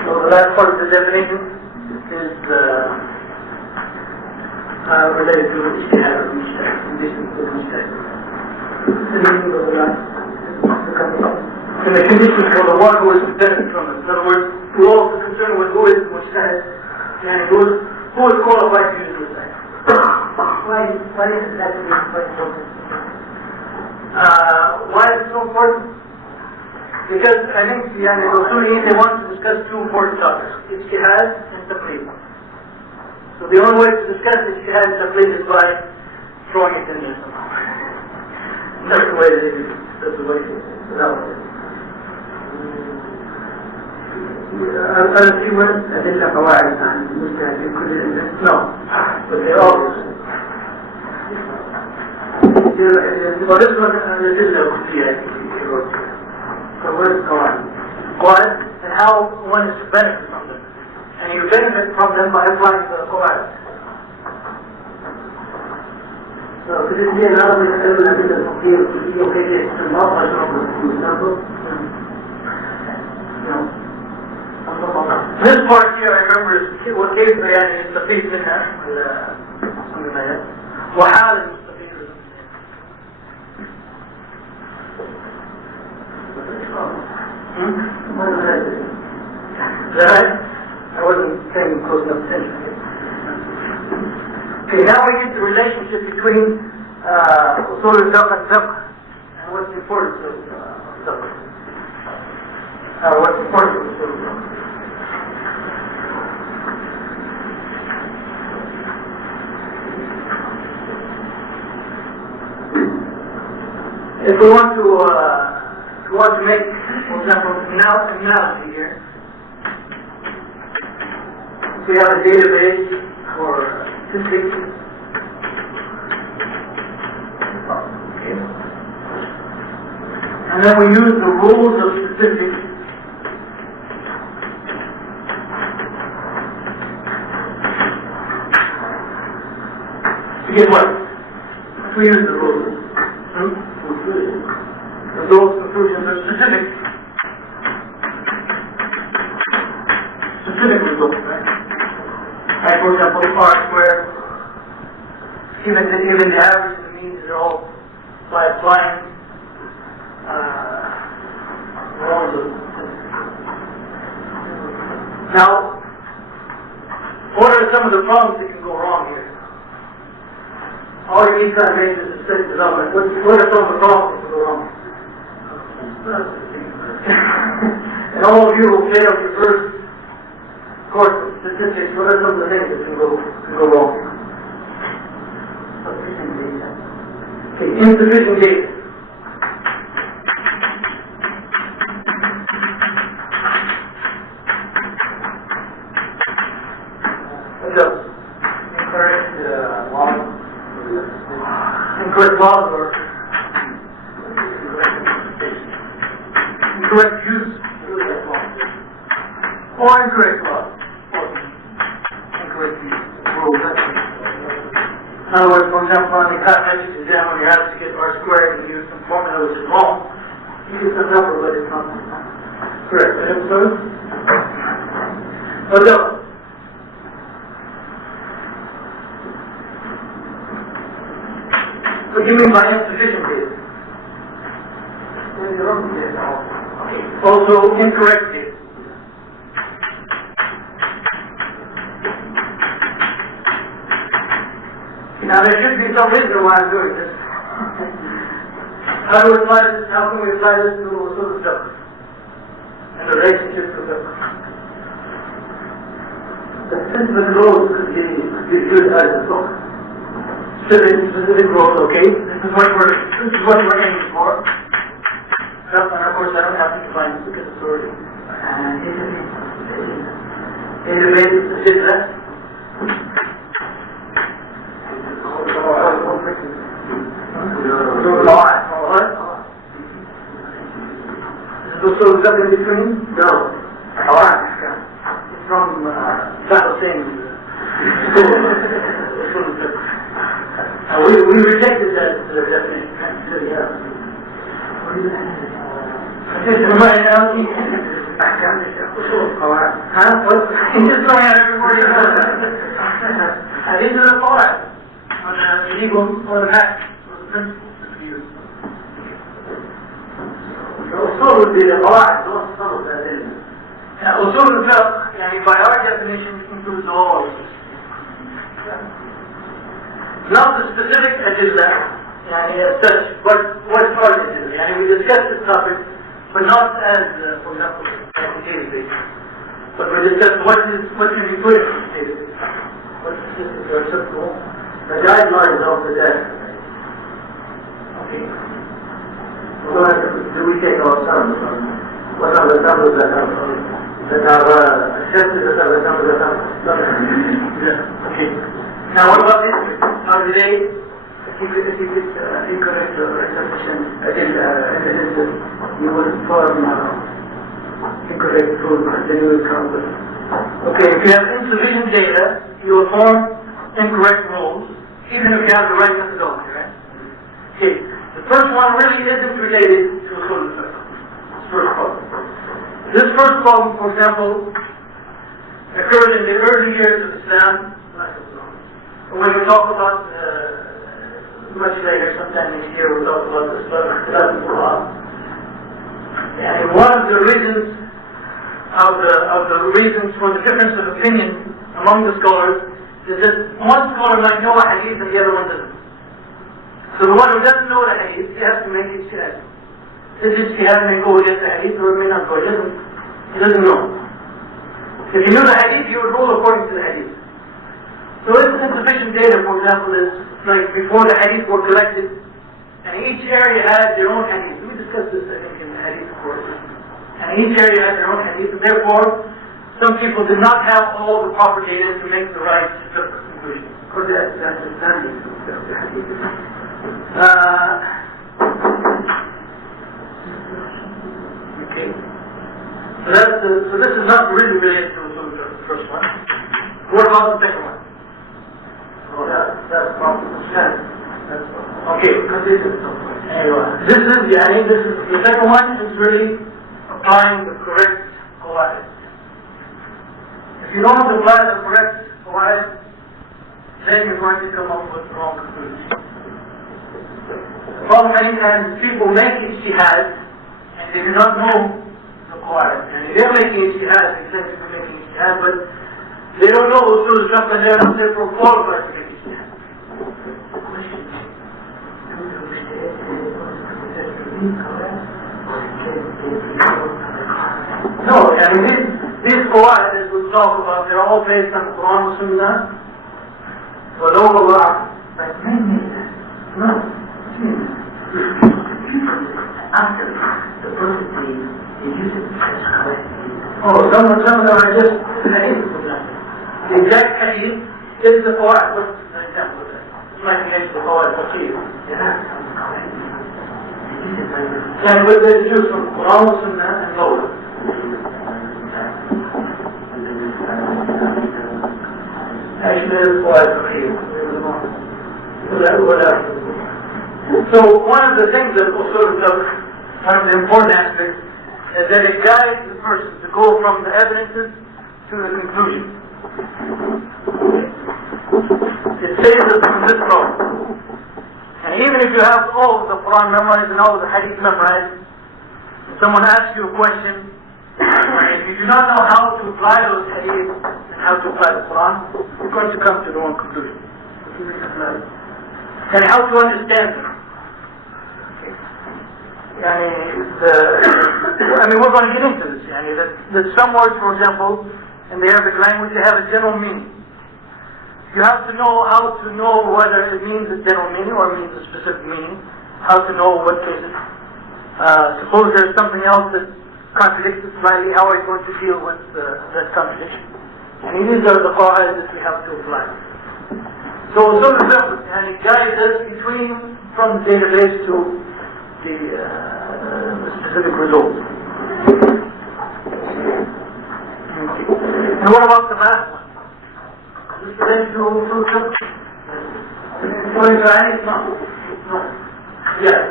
So the last part of the definition is related to ijtihad or mujtahid, conditions of mujtahid. And the conditions for the one who is to benefit from it. In other words, we're also concerned with who is mujtahid and who is qualified to use mujtahid. Why is that important? Why is it so important? Because I think the Usuli, they want to discuss 2 important topics, ijtihad and taqlid. So the only way to discuss ijtihad and taqlid is by throwing it in there somehow. That's the way they do it. That's the way it is. أنا في أدلة قواعد عن المجتهد في كل علم. No, but they all well, this one is a kufiya. So what is قواعد? Qawa'id, and how one is to benefit from them. And you benefit from them by applying the Qawa'id. So could it be another example of the فقيه الكلية وكيف يستنبط عشان example? No. This part here, I remember, وكيف يعني يستفيد منها ولا something like that. وحال المستفيد or Is that right? I wasn't paying close enough attention. Okay, now we get the relationship between usul al-fiqh and fiqh, and what's the importance of fiqh. What's the importance of usul al-fiqh. If we want to make, for example, an analogy here. We have a database for statistics. Okay. And then we use the rules of statistics to get what? We use the rules. Those conclusions are specific results, right? Like, for example, parts where even the average and the means are all by applying rules of. Now, what are some of the problems that can go wrong here? All you need to try to make is a study development. What are some of the problems that can go wrong? And all of you will fail your first course statistics, what are some of the things that can go wrong? Okay, insufficient data. What else? Incorrect laws. Incorrect laws or incorrect use or incorrect laws. Incorrect use. Rules. In other words, for example, on the mathematics exam when you have to get R squared and use some formula which is wrong, you get some number but it's not correct. What else? What do you mean by insufficient data? Okay. Also incorrect data. Now there should be some reason why I'm doing this. How do we apply this? How can we apply this to sort of stuff? And the relationship to the specific roles could be used as a book. Specific roles, okay? This is what we're aiming for. And of course I don't have to define it because it's already individual. So is that in between? No. Alright. It's from Battle Singh. We rejected that definition. Right now, he's just going at every word he says. These are the laws on the legal or the match or the principles to use. Usul would be the law, not some of that is. Usul al-fiqh, by our definition, includes all of this. Not the specific adilla, as such, but what are the adilla? We discussed this topic, but not as, for example, like the database. But we discussed what can be put in the database. What statistics are acceptable? The guidelines of the data. Okay. So do we take our sums? What are the numbers that are accepted? What are the numbers that are not accepted? Okay. Now what about history? How do they, if you get incorrect or insufficient evidence, you will form incorrect rules and then you will count them. Okay, if you have insufficient data, you will form incorrect rules, even if you have the right methodology, right? Okay, the first one really isn't related to usul al-fiqh. First problem. This first problem, for example, occurred in the early years of Islam. When we talk about, much later, sometime next year, we'll talk about the Islamic law. And one of the reasons for the difference of opinion among the scholars is that one scholar might know a hadith and the other one doesn't. So the one who doesn't know the hadith, he has to make ijtihad. His ijtihad may go against the hadith or it may not go. He doesn't know. If he knew the hadith, he would rule according to the hadith. So this insufficient data, for example, is like before the hadith were collected, and each area had their own hadith. We discussed this, I think, in the hadith course. And each area had their own hadith, and therefore, some people did not have all the proper data to make the right conclusion. Because that's understanding of the hadith. Okay. So this is not really related to the first one. What about the second one? Oh, that's problem. Okay. Anyway, this is the second one is really applying the correct qawaid. If you don't apply the correct qawaid, then you're going to come up with the wrong conclusion. The problem many times is people make ijtihad and they do not know the qawaid. And they're making ijtihad, they think they're making ijtihad, but they don't know usul al-fiqh and they're not therefore qualified to make ijtihad. No, these qawaid, as we talk about, they're all based on the Qur'an and Sunnah. وَلَوْ اللَّهُ. But maybe, no. After the Prophet says, they use it as correct. Oh, some of them are just hadith, for example. The exact hadith is the Qur'an. What's the example of that? It's like against the Qur'an for you. And with the Jews from Qur'an and Sunnah and Lola. Actually, it's Qur'an for you. So one of the things that one of the important aspects is that it guides the person to go from the evidences to the conclusion. It saves us from this problem. And even if you have all of the Quran memorized and all of the Hadith memorized, if someone asks you a question, and if you do not know how to apply those Hadith and how to apply the Quran, you're going to come to the wrong conclusion. And how to understand them. We're going to get into this. That some words, for example, in the Arabic language, they have a general meaning. You have to know how to know whether it means a general meaning or it means a specific meaning. How to know what cases. Suppose there's something else that contradicts it slightly, how are you going to deal with that contradiction? And these are the qa'id that we have to apply. So it guides us from the database to the specific result. And what about the last one? Is this related to Islamic? No. Yes.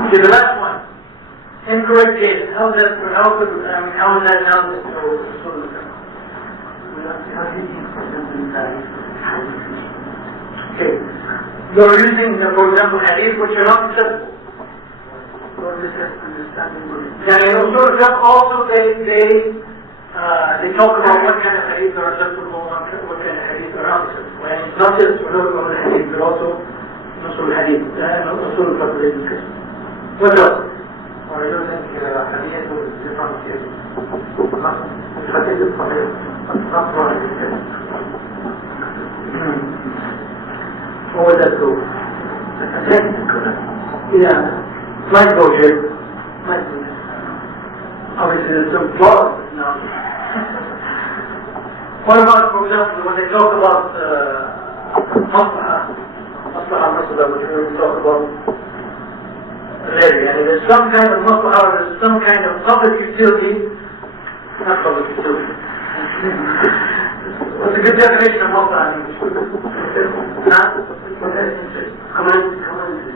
Okay, the last one. Incorrect data. How is that announced to Okay. You're using, for example, hadith which are not acceptable. Also they talk about what kind of hadith are acceptable, what kind of hadith are not acceptable. And it's not just ulul hadith, but also nusul hadith, nusul al-fiqh. What else? Or using hadith with different cases. Hadith is not right. What would that do? Yeah. Might go here. Obviously there's some flaws now. What about, for example, when they talk about maslaha, which we talk about later, there's some kind of maslaha, there's some kind of public utility, not public utility. What's a good definition of maslaha in English?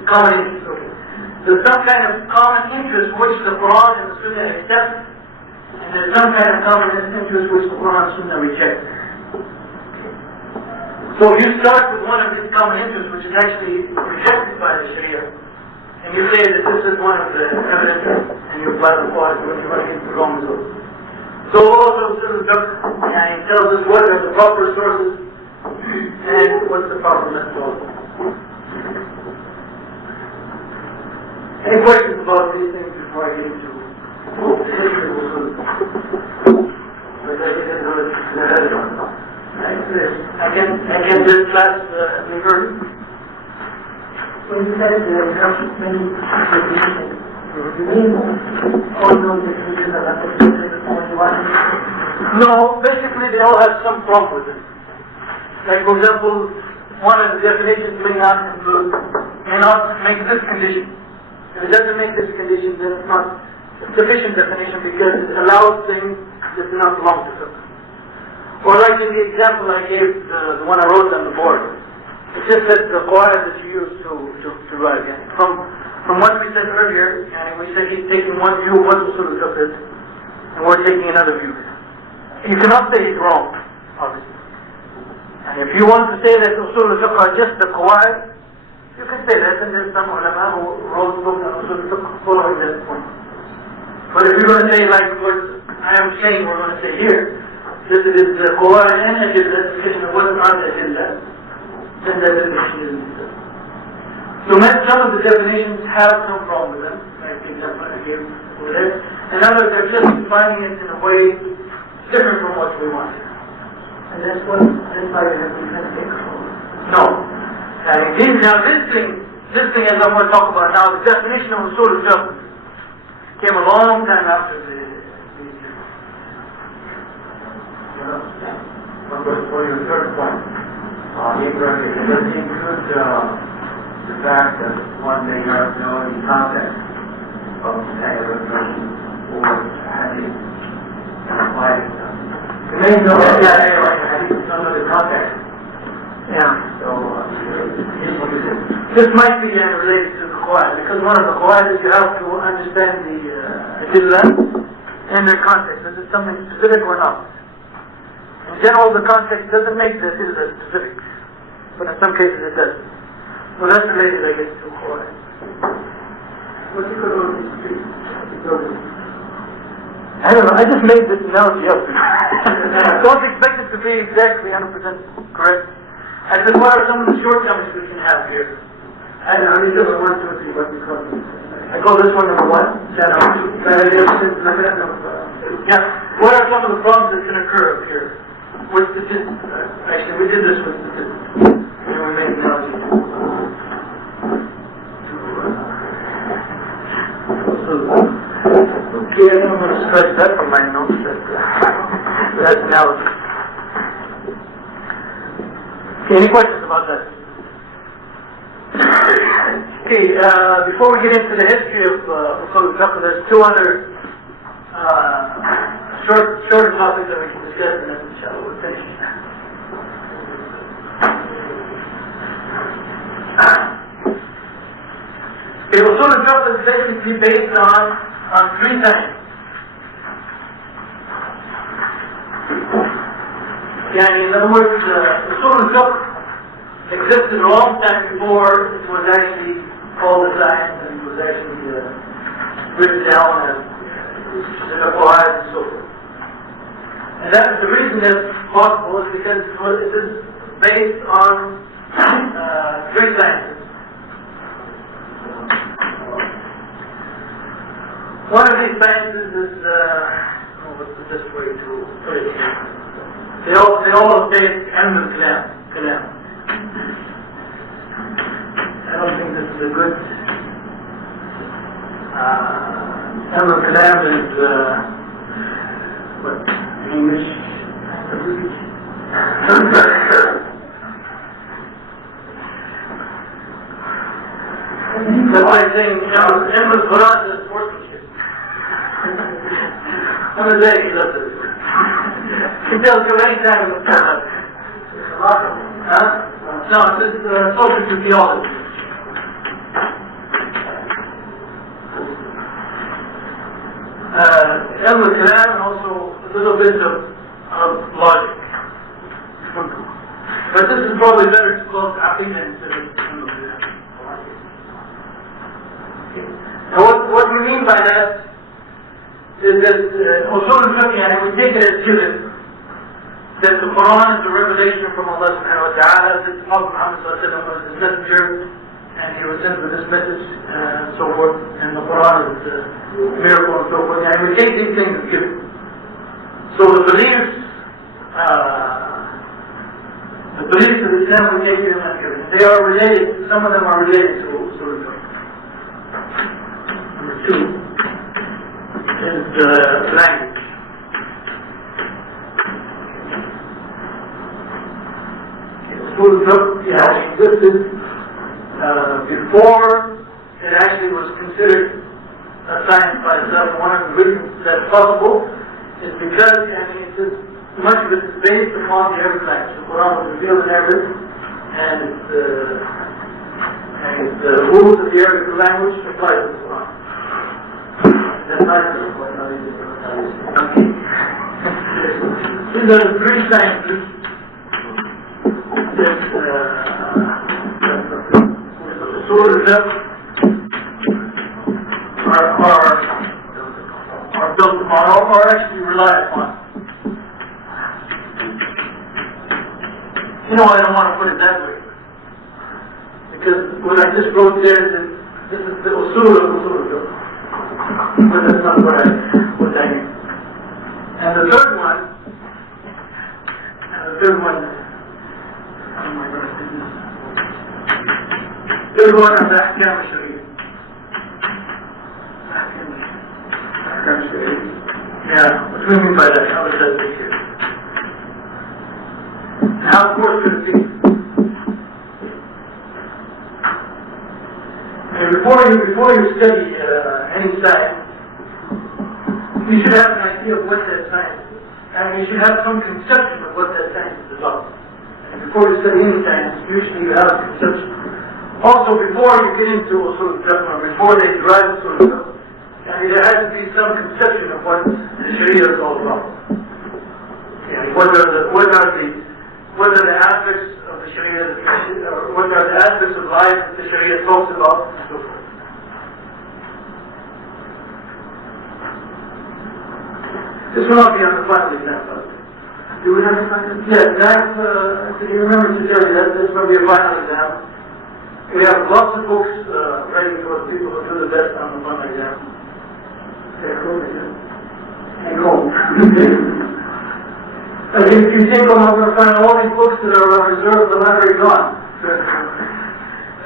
Common interest. Okay. There's some kind of common interest which the Quran and the Sunnah accept, and there's some kind of common interest which the Quran and Sunnah reject. So you start with one of these common interests which is actually rejected by the Sharia, and you say that this is one of the evidences, and you apply the Quran when you run into the wrong result. So also it tells us what are the proper sources and what's the proper methodology. Any questions about these things before I get into I can just class early. When you said there are many definitions, do you mean all those definitions are only one? No, basically they all have some problem with it. Like for example, one of the definitions may not make this condition. If it doesn't make this condition, then it's not a sufficient definition because it allows things that do not belong to them. Or like in the example I gave, the one I wrote on the board, it's just that the qa'id that you use to write. From what we said earlier, we said he's taking one view of what usul al-fiqh is, and we're taking another view. You cannot say it's wrong, obviously. And if you want to say that usul al-fiqh are just the qa'id, you can say that, and there's some ulama who wrote books on usul al-fiqh following that point. But if you're going to say like what I am saying, we're going to say here, this is the qa'id and the definition of what's not the adillah, then that definition isn't. So some of the definitions have some problem with them. Like the example I gave over there. And others are just defining it in a way different from what we want. And that's why you have to translate. No. Now this thing as I want to talk about now, the definition of usul al-fiqh came a long time after the For your third point, does it include the fact that one may not know the context of the version or hadith and apply it? You may know that hadith is not the context. Yeah. So, this might be related to the Qur'an, because one of the Qur'an is you have to understand the adillah and their context. Is it something specific or not? In general, the context doesn't make the adillah specific, but in some cases it does. So that's related, I guess, to the Qur'an. What do you call all these trees? I don't know, I just made this analogy up. Don't expect it to be exactly 100% correct. I said, what are some of the shortcomings we can have here? I don't know, number 1, 2, 3, what do you call them? I call this one number 1. Yeah. What are some of the problems that can occur up here? With statistics. Actually, we did this with statistics. We made an analogy. Okay, I'm going to scratch that from my notes. That's analogy. Okay, any questions about that? Okay, before we get into the history of usul al-fiqh, there's two other short topics that we can discuss, and then inshallah we'll finish. Okay, usul al-fiqh is basically based on three things. In other words, usul al-fiqh existed a long time before it was actually called a science, and it was actually written down as Qur'an and so forth. And that is the reason that's possible is because it is based on three sciences. One of these sciences is, what's the best way to put it? They all say it's ilm al-kalam. I don't think this is a good ilm al-kalam is what in English? That's why I'm saying ilm al-Quran is sportsmanship. I'm a lady, that's it. You can tell any time in the past. Huh? No, this is social theology. Ilm al-kalam and also a little bit of logic. But this is probably better to call it aqidah instead of ilm al-kalam. Now what we mean by that is that usul al-fiqh, we take it as given that the Qur'an is a revelation from Allah subhanahu wa ta'ala, that the Prophet Muhammad was his messenger, and he was sent with this message, and so forth, and the Qur'an is a miracle and so forth. And we take these things as given. So the beliefs of Islam we take them as given. They are related, some of them are related to usul al-fiqh. Number 2 is language. Usul al-fiqh existed before it actually was considered a science by itself. One of the reasons that's possible is because much of it is based upon the Arabic language. The Quran was revealed in Arabic, and the rules of the Arabic language apply to the Quran. That's not the Quran. These are the three sciences that usul al-fiqh are built upon, or actually rely upon. I don't want to put it that way, because what I just wrote there is that this is the usul al-fiqh. but that's not what I was aiming. And the third one, oh my goodness, third one on the Ahkam Sharia. Yeah, what do we mean by that? How does that take care? How the course should it be? And before you study any science, you should have an idea of what that science is. And you should have some conception of what that science is about. And before you study any science, usually you have a conception. Also, before you get into usul al-fiqh, or before they derive usul al-fiqh, there has to be some conception of what the Sharia is all about. What are the aspects of the Sharia, or what are the aspects of life that the Sharia talks about, and so forth. This will not be on the final exam. Do we have a final exam? Yes, if you remember to tell you that this will be a final exam. We have lots of books ready for people who do the best on the final exam. Take home. If you take them, I'm going to find all these books that are reserved in the library gone.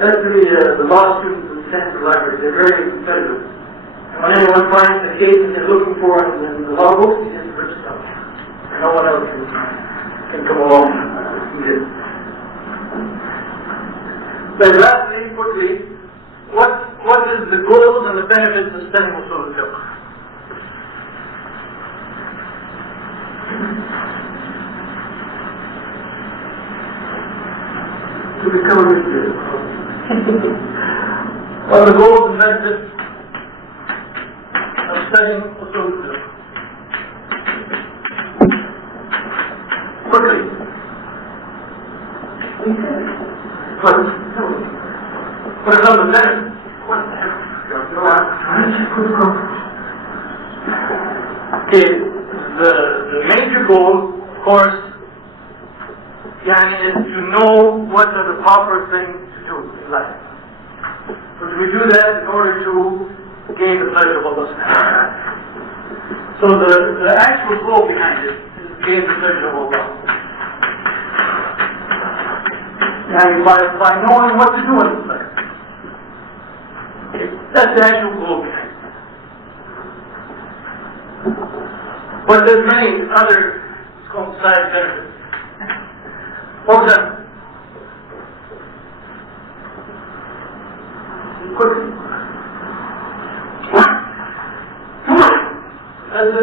That's the law students who attend the library. They're very competitive. And when anyone finds the case that they're looking for in the law books, he just rips it up. And no one else can come along and get it. But lastly, quickly, what is the goals and the benefits of studying usul al-fiqh? To become a Muslim. What are the goals and benefits of studying usul al-fiqh? Quickly. What are some of the benefits? Okay, the major goal, of course, is to know what are the proper things to do in life. But we do that in order to gain the pleasure of Allah subhanahu wa ta'ala. So the actual goal behind it is to gain the pleasure of Allah. And by knowing what to do in this life. That's the actual goal behind it. But there's many other, it's called side benefits. For example, quickly.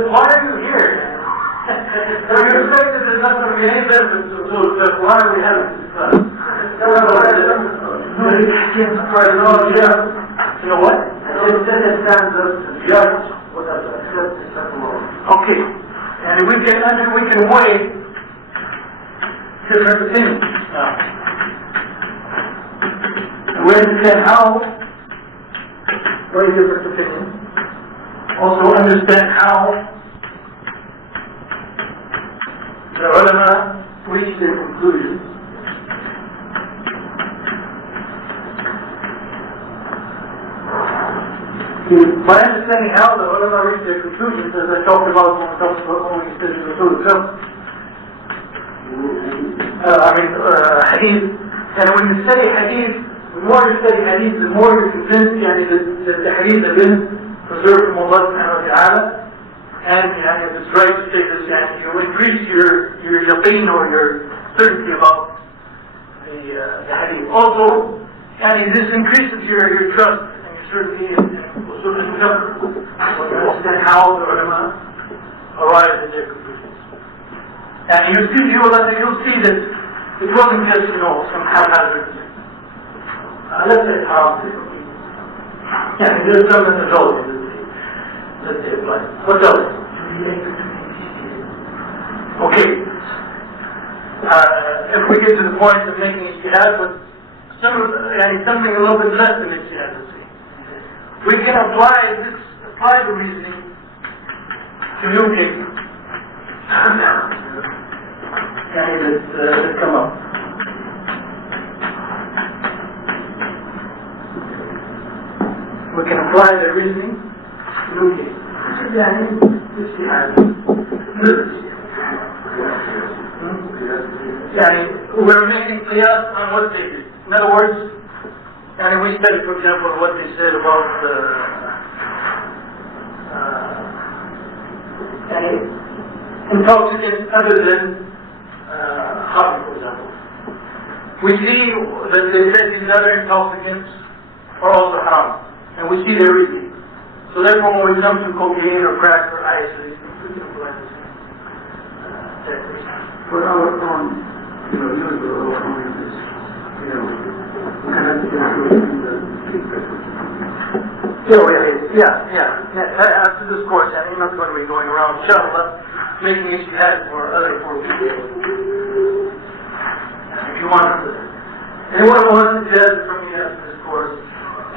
Why are you here? So you expect that there's not going to be any benefits to usul al-fiqh. Why are we having this class? You know what? It stands us to judge what I've said. Okay. And we can weigh different opinions. We understand how weigh different opinions. Also understand how the ulama reach their conclusions. By understanding how the ulama reach their conclusions, as I talked about when we studied usul al-fiqh, hadith, and when you study hadith, the more you study hadith, the more you're convinced that the hadith have been preserved from Allah subhanahu wa ta'ala. And if it's right to say this, you increase your yaqeen or your certainty about the hadith. Also, this increases your trust and your certainty in usul al-fiqh. So you understand how the ulama arrived at their conclusions. And you'll see that it wasn't just, some haphazard thing. Let's say how there's some methodology that they apply. What else? Okay. If we get to the point of making ijtihad, but something a little bit less than ijtihad, let's say. We can apply the reasoning to new cases. That come up. We can apply the reasoning to excluding. يعني اجتهادي. يعني we're making qiyas on what they did. In other words, and we studied, for example, what they said about intoxicants other than coffee, for example. We see that they said these other intoxicants are also haram, and we see their reasoning. So therefore, when we come to cocaine or crack or ice, we implement the same techniques. For our own, use or our own use, we cannot get away from the After this course, I'm not going to be going around, inshallah, making ijtihad for other four people. If you want to. Anyone who wants to judge from me after this course,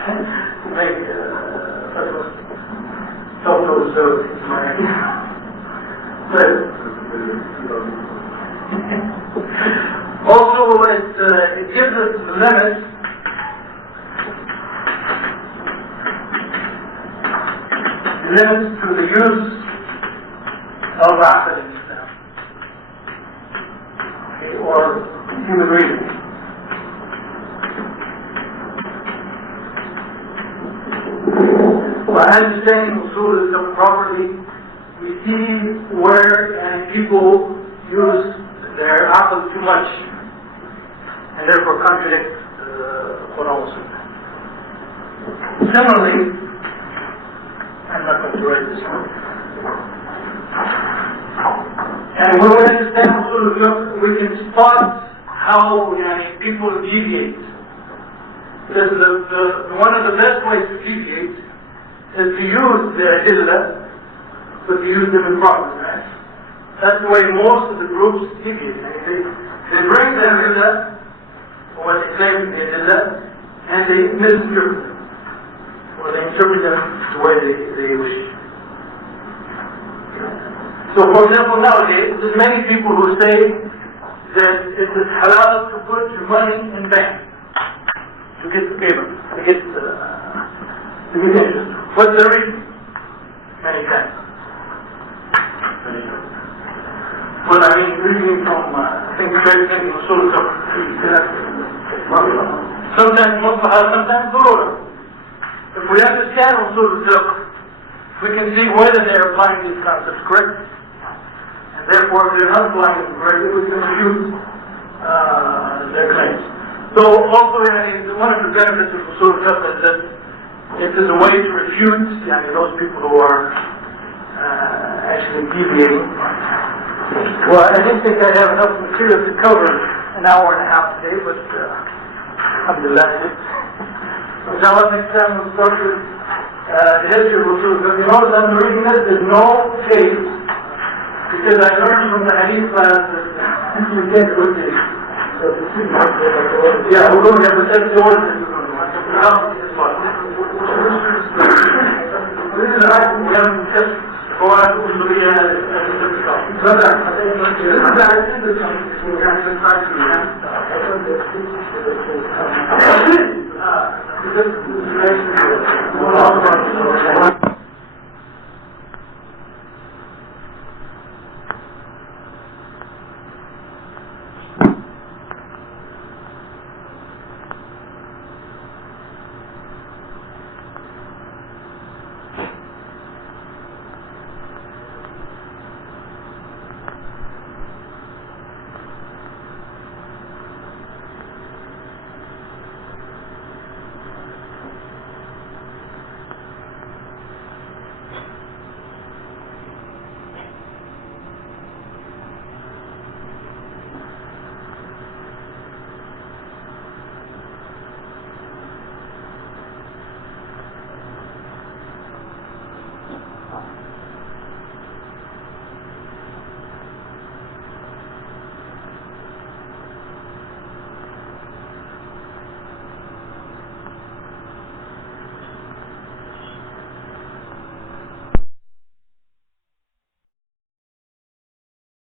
to make help those my also, it gives us the limits to the use of aql in Islam, or human reasoning. By understanding usul Islam properly, we see where people use their aql too much and therefore contradict Qur'an and Sunnah. Similarly, I'm not going to write this one. And when we understand usul al-fiqh, we can spot how people deviate. Because one of the best ways to deviate is to use the adillah, but to use them improperly. Right? That's the way most of the groups deviate. They bring the adillah, or what they claim to be adillah, and they misinterpret them. Or they interpret them the way they wish. So for example, nowadays, there's many people who say that it is halal to put your money in bank to get payment, to get interest. What's the reason? Many times. Well, I mean, reading from, I think, very many usul sometimes maslaha, sometimes dhurura. If we understand usul al-fiqh, we can see whether they are applying these concepts correctly. And therefore, if they're not applying them correctly, we can refute their claims. So also, one of the benefits of usul al-fiqh is that it is a way to refute those people who are actually deviating. Well, I didn't think I'd have enough material to cover an hour and a half today, but alhamdulillah. Inshallah, next time we'll start with the history of usul al-fiqh. You notice I'm reading this, there's no case, because I learned from the hadith class that we can't go to. Yeah, we're going to have the 7 orders. This is an item we haven't just Qur'an usuliyya as